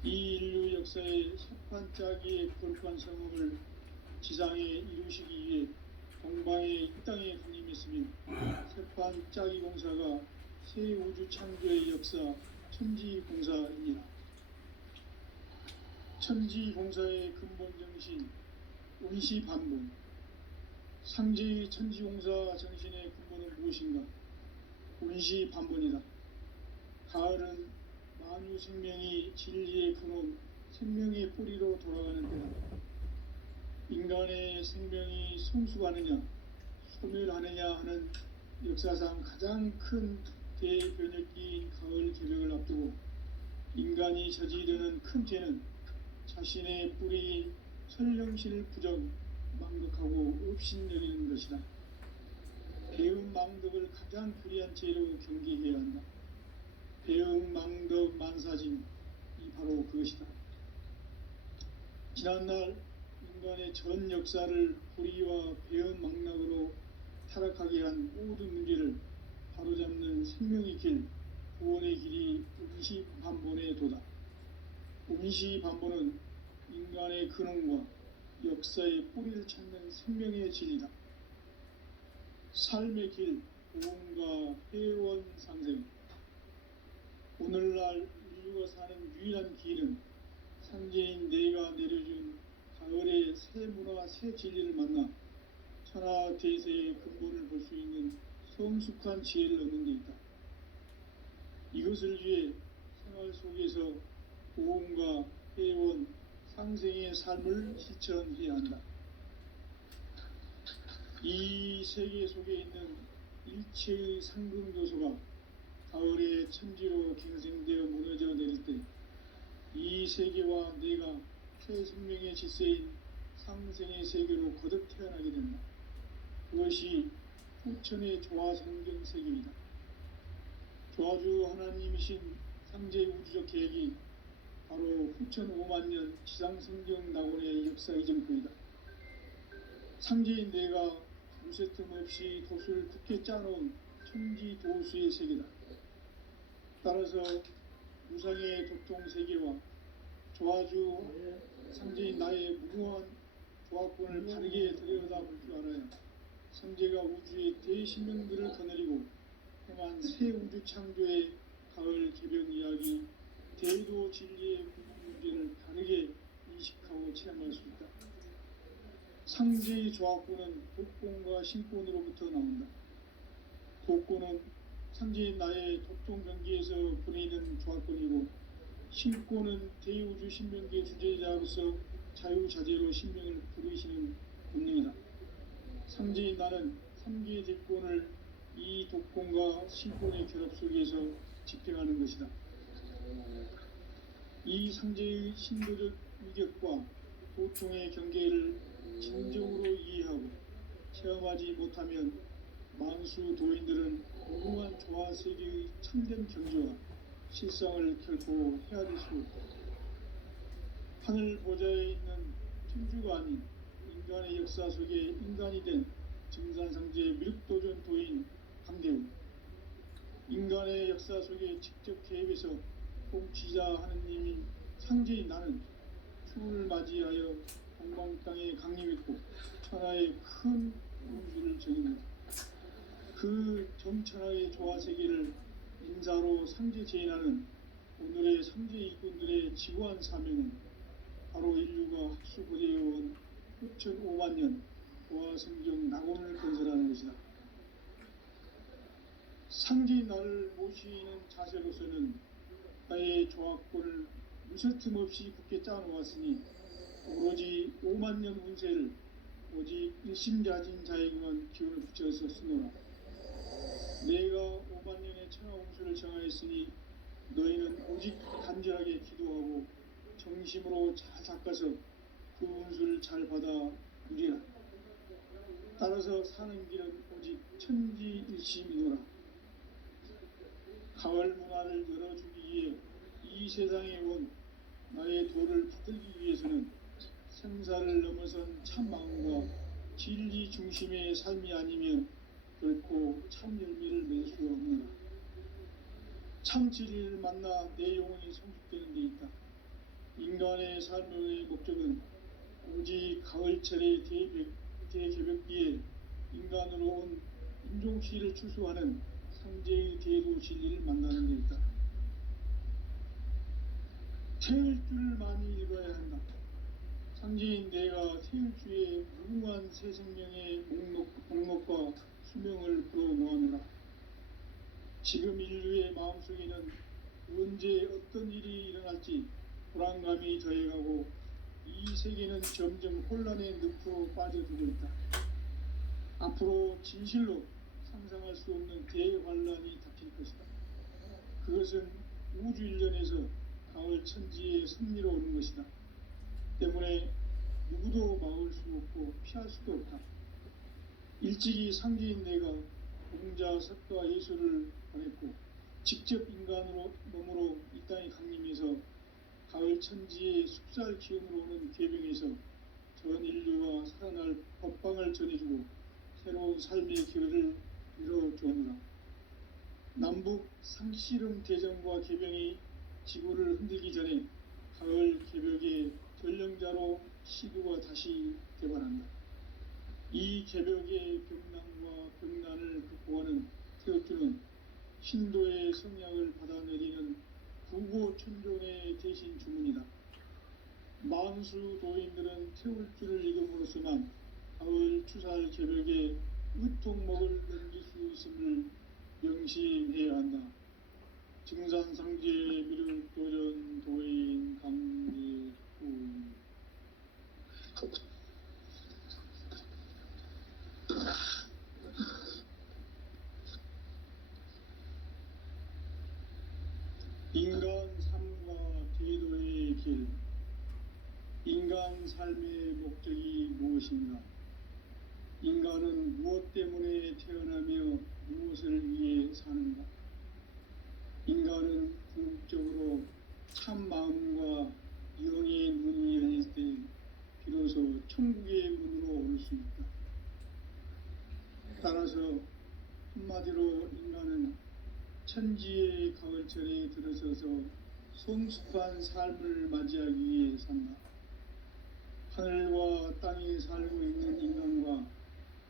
이 인류 역사의 sep판짜기의 거룩한 성업을 지상에 이루시기 위해 동방의 이 땅에 강림했으며 sep판짜기 공사가 새 우주 창조의 역사 천지공사이니라. 천지공사의 근본 정신 운시반본. 상제의 천지공사 정신의 근본은 무엇인가? 운시반본이다. 가을은 만유 생명이 진리의 근원, 생명의 뿌리로 돌아가는 때다. 인간의 생명이 성숙하느냐, 소멸하느냐 하는 역사상 가장 큰 대변혁기인 가을 개벽을 앞두고 인간이 저지르는 큰 죄는 자신의 뿌리인 설령신을 부정, 망극하고 업신여기는 것이다. 배음 망덕을 가장 불의한 죄로 경계해야 한다. 배음 망덕 만사짐이 바로 그것이다. 지난날 인간의 전 역사를 불의와 배음 망락으로 타락하게 한 모든 문제를 바로잡는 생명의 길, 구원의 길이 운시반본의 도다. 운시반본은 인간의 근원과 역사의 뿌리를 찾는 생명의 진리다. 삶의 길, 보험과 회원 상생. 오늘날 인류가 사는 유일한 길은 상제인 내가 내려준 가을의 새 문화, 새 진리를 만나 천하 대세의 근본을 볼 수 있는 성숙한 지혜를 얻는 데 있다. 이것을 위해 생활 속에서 보험과 회원, 상생의 삶을 실천해야 한다. 이 세계 속에 있는 일체의 상금도서가 가을의 천지로 갱생되어 무너져 내릴 때 이 세계와 내가 새 생명의 질서인 상생의 세계로 거듭 태어나게 된다. 그것이 후천의 조화성경 세계이다. 조화주 하나님이신 상제 우주적 계획이 바로 후천 5만년 지상성경 낙원의 역사 이전부이다. 상제인 내가 무쇠 틈 없이 도수를 굳게 짜놓은 천지 도수의 세계다. 따라서 무상의 도통 세계와 조화주 상제인 나의 무궁한 조화권을 바르게 들여다볼 줄 알아야 상제가 우주의 대신명들을 거느리고 행한 새 우주 창조의 가을 개변 이야기, 대도 진리의 문제를 바르게 인식하고 체험할 수 있다. 상제의 조화권은 독권과 신권으로부터 나온다. 독권은 상제인 나의 도통 경계에서 보내는 조화권이고, 신권은 대우주 신명계 주제자로서 자유자재로 신명을 부르시는 본능이다. 상제인 나는 3개의 대권을 이 독권과 신권의 결합 속에서 집행하는 것이다. 이 상제의 신도적 위격과 도통의 경계를 진정으로 이해하고 체험하지 못하면 만수 도인들은 무궁한 조화 세계의 참된 경지와 실상을 결코 헤아릴 수 없다. 하늘 보좌에 있는 천주가 아닌 인간의 역사 속에 인간이 된 증산상제 미륵도전 도인 강대우, 인간의 역사 속에 직접 개입해서 통치자 하느님인 상제인 나는 추운을 맞이하여 동방 땅에 강림했고 천하의 큰 운수를 정했다. 그 정천하의 조화세계를 인사로 상제 제인하는 오늘의 상제 일꾼들의 지구한 사명은 바로 인류가 학수고대해온 6,500만 년 조화성경 낙원을 건설하는 것이다. 상제인 나를 모시는 자세로서는 나의 조합권을 무설틈 없이 굳게 짜놓았으니 오로지 5만 년 운세를 오직 일심자진 자에게만 기운을 붙여서 쓰노라. 내가 5만 년의 천하 운수를 정하였으니 너희는 오직 간절하게 기도하고 정심으로 잘 닦아서 그 운수를 잘 받아 누리라. 따라서 사는 길은 오직 천지일심이노라. 가을 문화를 열어주기 위해 이 세상에 온 나의 도를 받들기 위해서는 생사를 넘어선 참마음과 진리 중심의 삶이 아니면 결코 참 열매를 맺을 수 없느라. 참 진리를 만나 내 영혼이 성숙되는 데 있다. 인간의 삶의 목적은 오직 가을철의 대개벽기에 인간으로 온 인종시를 추수하는 상제의 대도 진리를 만나는 데 있다. 태일주를 많이 읽어야 한다. 상제인 내가 태일주의 무궁한 새 생명의 목록과 수명을 풀어놓아노라. 지금 인류의 마음속에는 언제 어떤 일이 일어날지 불안감이 더해가고 이 세계는 점점 혼란의 늪으로 빠져들고 있다. 앞으로 진실로 상상할 수 없는 대환란이 닥칠 것이다. 그것은 우주 일련에서 가을 천지의 섭리로 오는 것이다. 때문에 누구도 막을 수 없고 피할 수도 없다. 일찍이 상제인 내가 공자, 석가, 예수를 보냈고 직접 인간으로 몸으로 이 땅에 강림해서 가을 천지의 숙살 기운으로 오는 계병에서 전 인류가 살아날 법방을 전해주고 새로운 삶의 기회를 이뤄주었노라. 남북 상씨름 대전과 계병이 지구를 흔들기 전에 가을 개벽의 전령자로 시두가 다시 개발한다. 이 개벽의 병난과 병난을 극복하는 태극주는 신도의 성약을 받아내리는 구고천종의 대신 주문이다. 만수 도인들은 태울주를 읽음으로써만 가을 추살 개벽의 의통목을 넘길 수 있음을 명심해야 한다. 증산상제 미륵도전 도인 강대우. 인간 삶과 제도의 길. 인간 삶의 목적이 무엇인가? 인간은 무엇 때문에 태어나며 무엇을 위해 사는가? 인간은 궁극적으로 참 마음과 영의 눈이 열릴 때 비로소 천국의 문으로 올 수 있다. 따라서 한마디로 인간은 천지의 가을철에 들어서서 성숙한 삶을 맞이하기 위해 산다. 하늘과 땅에 살고 있는 인간과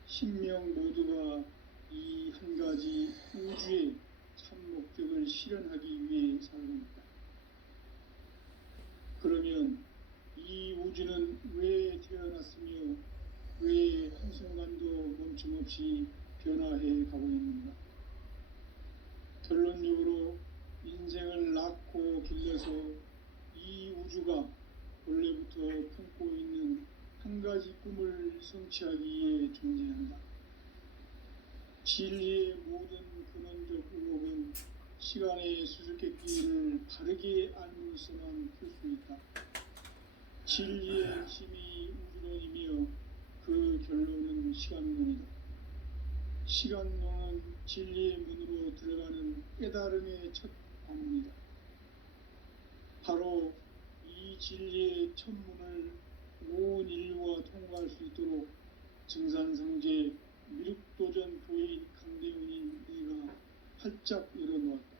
신명 모두가 이 한 가지 우주의 참 목적을 실현하기 위해 살고 있다. 그러면 이 우주는 왜 태어났으며 왜 한순간도 멈춤없이 변화해 가고 있는가? 결론적으로 인생을 낳고 길러서 이 우주가 원래부터 품고 있는 한 가지 꿈을 성취하기 위해 존재한다. 진리의 모든 근원적 의혹은 시간의 수수께끼를 바르게 알므로서만 풀 수 있다. 진리의 핵심이 우주론이며 그 결론은 시간론이다. 시간론은 진리의 문으로 들어가는 깨달음의 첫 방문이다. 바로 이 진리의 첫 문을 온 인류가 통과할 수 있도록 증산상제 미륵도전 도인 강대훈인 네가 활짝 열어놓았다.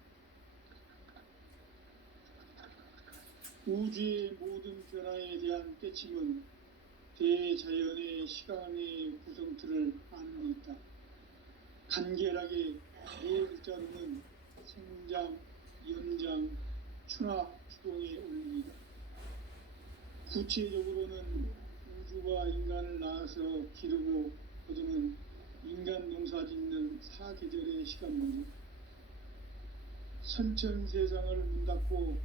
우주의 모든 변화에 대한 깨침은 대자연의 시간의 구성틀을 아는 데 있다. 간결하게 네 글자로는 생장, 연장, 추나 추동의 원리이다. 구체적으로는 우주가 인간을 낳아서 기르고 거두는 인간 농사 짓는 사계절의 시간 문제, 선천 세상을 문 닫고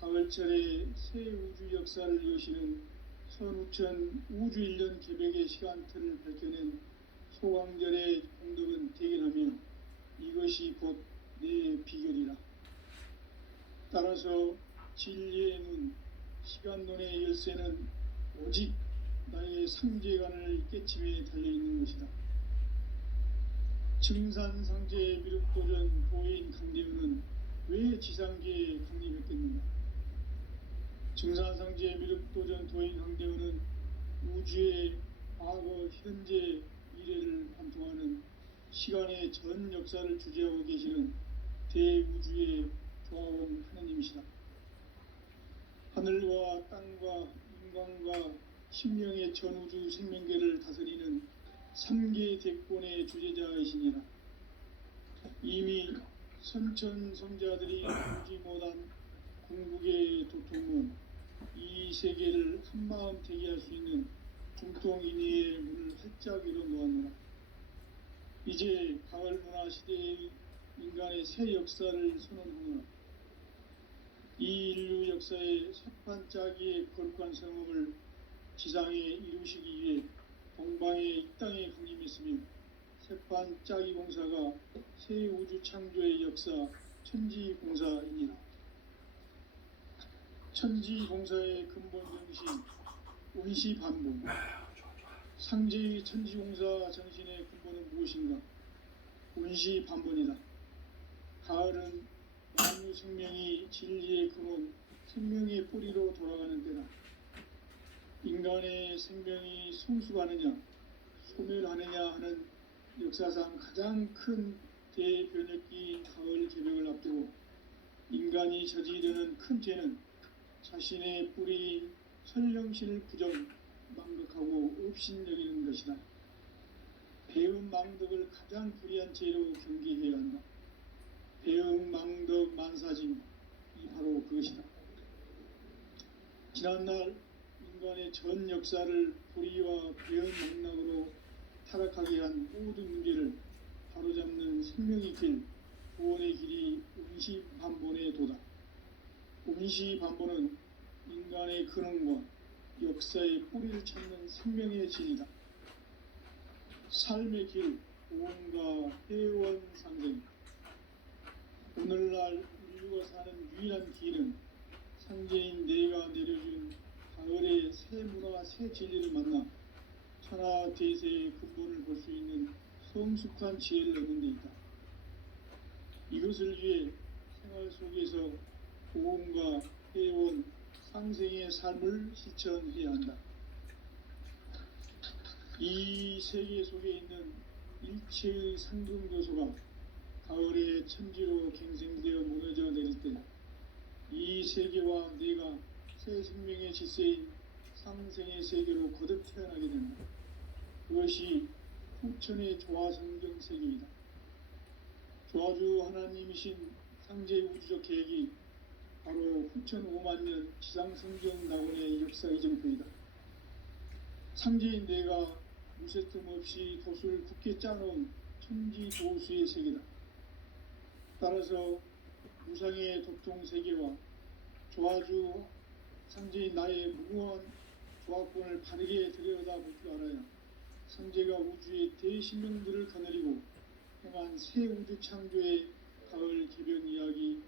가을철에 새 우주 역사를 여시는 선우천 우주 1년 개백의 시간틀을 밝혀낸 소강절의 공덕은 대견하며 이것이 곧 내 비결이라. 따라서 진리의 눈, 시간론의 열쇠는 오직 나의 상제관을 깨침에 달려있는 것이다. 증산상제 미륵도전 도인 강대훈은 왜 지상계에 강림했겠는가? 증산상제 미륵도전 도인 강대훈은 우주의 과거, 현재, 미래를 관통하는 시간의 전 역사를 주재하고 계시는 대우주의 조화원 하느님이시다. 하늘과 땅과 인간과 신명의 전우주 생명계를 다스리는 3계 대권의 주제자이시니라. 이미 선천성자들이 보지 못한 궁극의 도통은 이 세계를 한마음 대기할 수 있는 중통인의의 문을 활짝 열어놓았노라. 이제 가을 문화 시대의 인간의 새 역사를 선언하노라. 이 인류 역사의 셋반짜기의 거룩한 성업을 지상에 이루시기 위해 동방에 이 땅에 강림했으며 셋반짜기 공사가 새 우주 창조의 역사 천지공사이니라. 천지공사의 근본 정신 운시반복. 상제의 천지공사 정신의 근본은 무엇인가? 운시반본이다. 가을은 만유 생명이 진리의 근원, 생명의 뿌리로 돌아가는 때다. 인간의 생명이 성숙하느냐, 소멸하느냐 하는 역사상 가장 큰 대변혁기인 가을 개벽을 앞두고 인간이 저지르는 큰 죄는 자신의 뿌리인 설령신을 부정, 망극하고 업신여기는 것이다. 배음 망덕을 가장 불의한 죄로 경계해야 한다. 배음 망덕 만사짐, 이 바로 그것이다. 지난날 인간의 전 역사를 불의와 배음 망락으로 타락하게 한 모든 문제를 바로잡는 생명의 길, 구원의 길이 운시반본의 도다. 운시반본은 인간의 근원과 역사의 뿌리를 찾는 생명의 진리다. 삶의 길, 구원과 회원 상생. 오늘날 인류가 사는 유일한 길은 상제인 내가 내려준 가을의 새 문화, 새 진리를 만나 천하 대세의 근본을 볼 수 있는 성숙한 지혜를 얻는 데 있다. 이것을 위해 생활 속에서 보험과 회원, 상생의 삶을 실천해야 한다. 이 세계 속에 있는 일체의 상승교소가 가을의 천지로 갱생되어 무너져 내릴 때 이 세계와 내가 새 생명의 질서인 상생의 세계로 거듭 태어나게 된다. 그것이 후천의 조화성경 세계이다. 조화주 하나님이신 상제의 우주적 계획이 바로 후천 5만 년 지상성경 낙원의 역사 이정표이다. 상제인 내가 무쇠틈 없이 돛을 굳게 짜놓은 천지조수의 세계다. 따라서 무상의 도통 세계와 조화주 상제인 나의 무궁한 조화권을 바르게 들여다볼 줄 알아야 상제가 우주의 대신명들을 거느리고 행한 새 우주 창조의 가을 개변 이야기,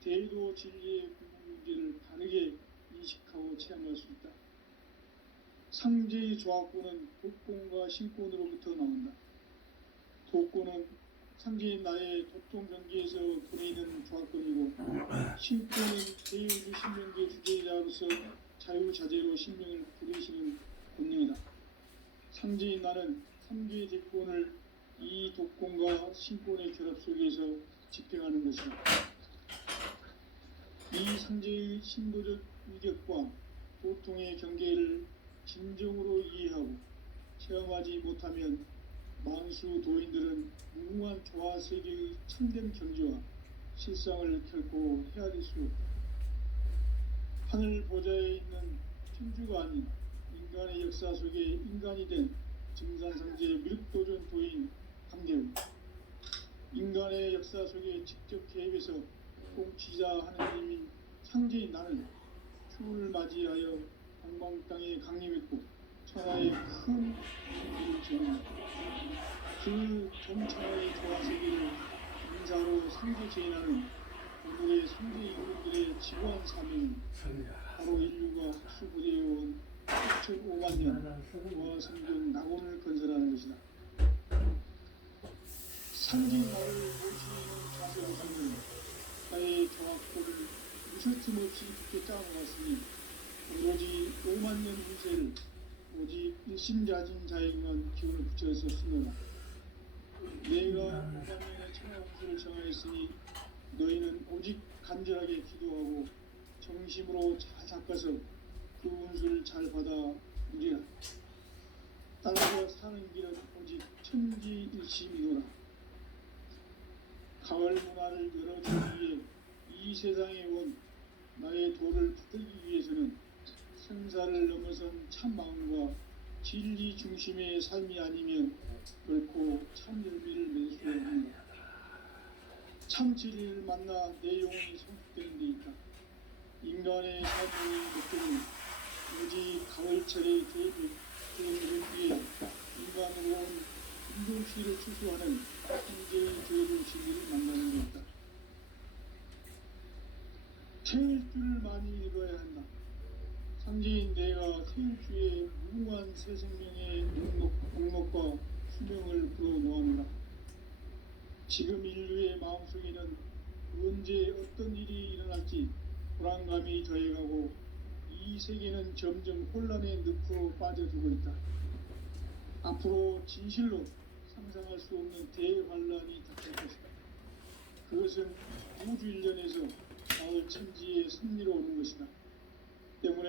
대도 진리의 궁극 문제를 바르게 인식하고 체험할 수 있다. 상제의 조화권은 독권과 신권으로부터 나온다. 독권은 상제인 나의 도통 경계에서 보내는 조화권이고, 신권은 대우주 신명계 주제자로서 자유자재로 sinh命을 부르시는 본능이다. 상제인 나는 3개의 대권을 이 독권과 신권의 결합 속에서 집행하는 것이다. 이 상제의 신도적 위력과 도통의 경계를 진정으로 이해하고 체험하지 못하면 만수 도인들은 무궁한 조화 세계의 참된 경지와 실상을 결코 헤아릴 수 없다. 하늘 보좌에 있는 천주가 아닌 인간의 역사 속에 인간이 된 증산상제 미륵도전 도인 강대우, 인간의 역사 속에 직접 개입해서 통치자 하느님인 상제인 나는 추운을 맞이하여 동방 땅에 강림했고 천하의 큰 일을 제공했다. 그 정천하의 조화세계를 인사로 상제 제인하는 오늘의 상제 인물들의 지구한 사명은 바로 인류가 수부되어온 6,500만 년 조화 생존 낙원을 건설하는 것이다. 상제인 나를 모시는 자세로서는 나의 조화골을 무설틈 없이 깊게 짜놓았으니 오로지 5만 년 운세를 오직 일심자진 자에게만 기운을 붙여서 쓰노라. 내가 5만 년의 천하 운수를 정하였으니 너희는 오직 간절하게 기도하고 정심으로 잘 닦아서 그 운수를 잘 받아 누리라. 따라서 사는 길은 오직 천지일심이노라. 가을 문화를 열어주기 위해 이 세상에 온 나의 도를 받들기 위해서는 생사를 넘어선 참 마음과 진리 중심의 삶이 아니면 결코 참 열매를 맺을 수 없는 참 진리를 만나 내 영혼이 성숙되는 데 있다. 인간의 삶의 목표는 오직 가을철의 계획을 위해 인간으로 온 인종시를 추수하는 현재의 교회의 진리를 만나는 데 있다. 태일주를 많이 읽어야 한다. 상제인 내가 태일주의 무궁한 새 생명의 목록과 수명을 불어놓았노라. 지금 인류의 마음속에는 언제 어떤 일이 일어날지 불안감이 더해가고 이 세계는 점점 혼란의 늪으로 빠져들고 있다. 앞으로 진실로 상상할 수 없는 대환란이 닥칠 것이다. 그것은 우주 일련에서 가을 천지의 승리로 오는 것이다. 때문에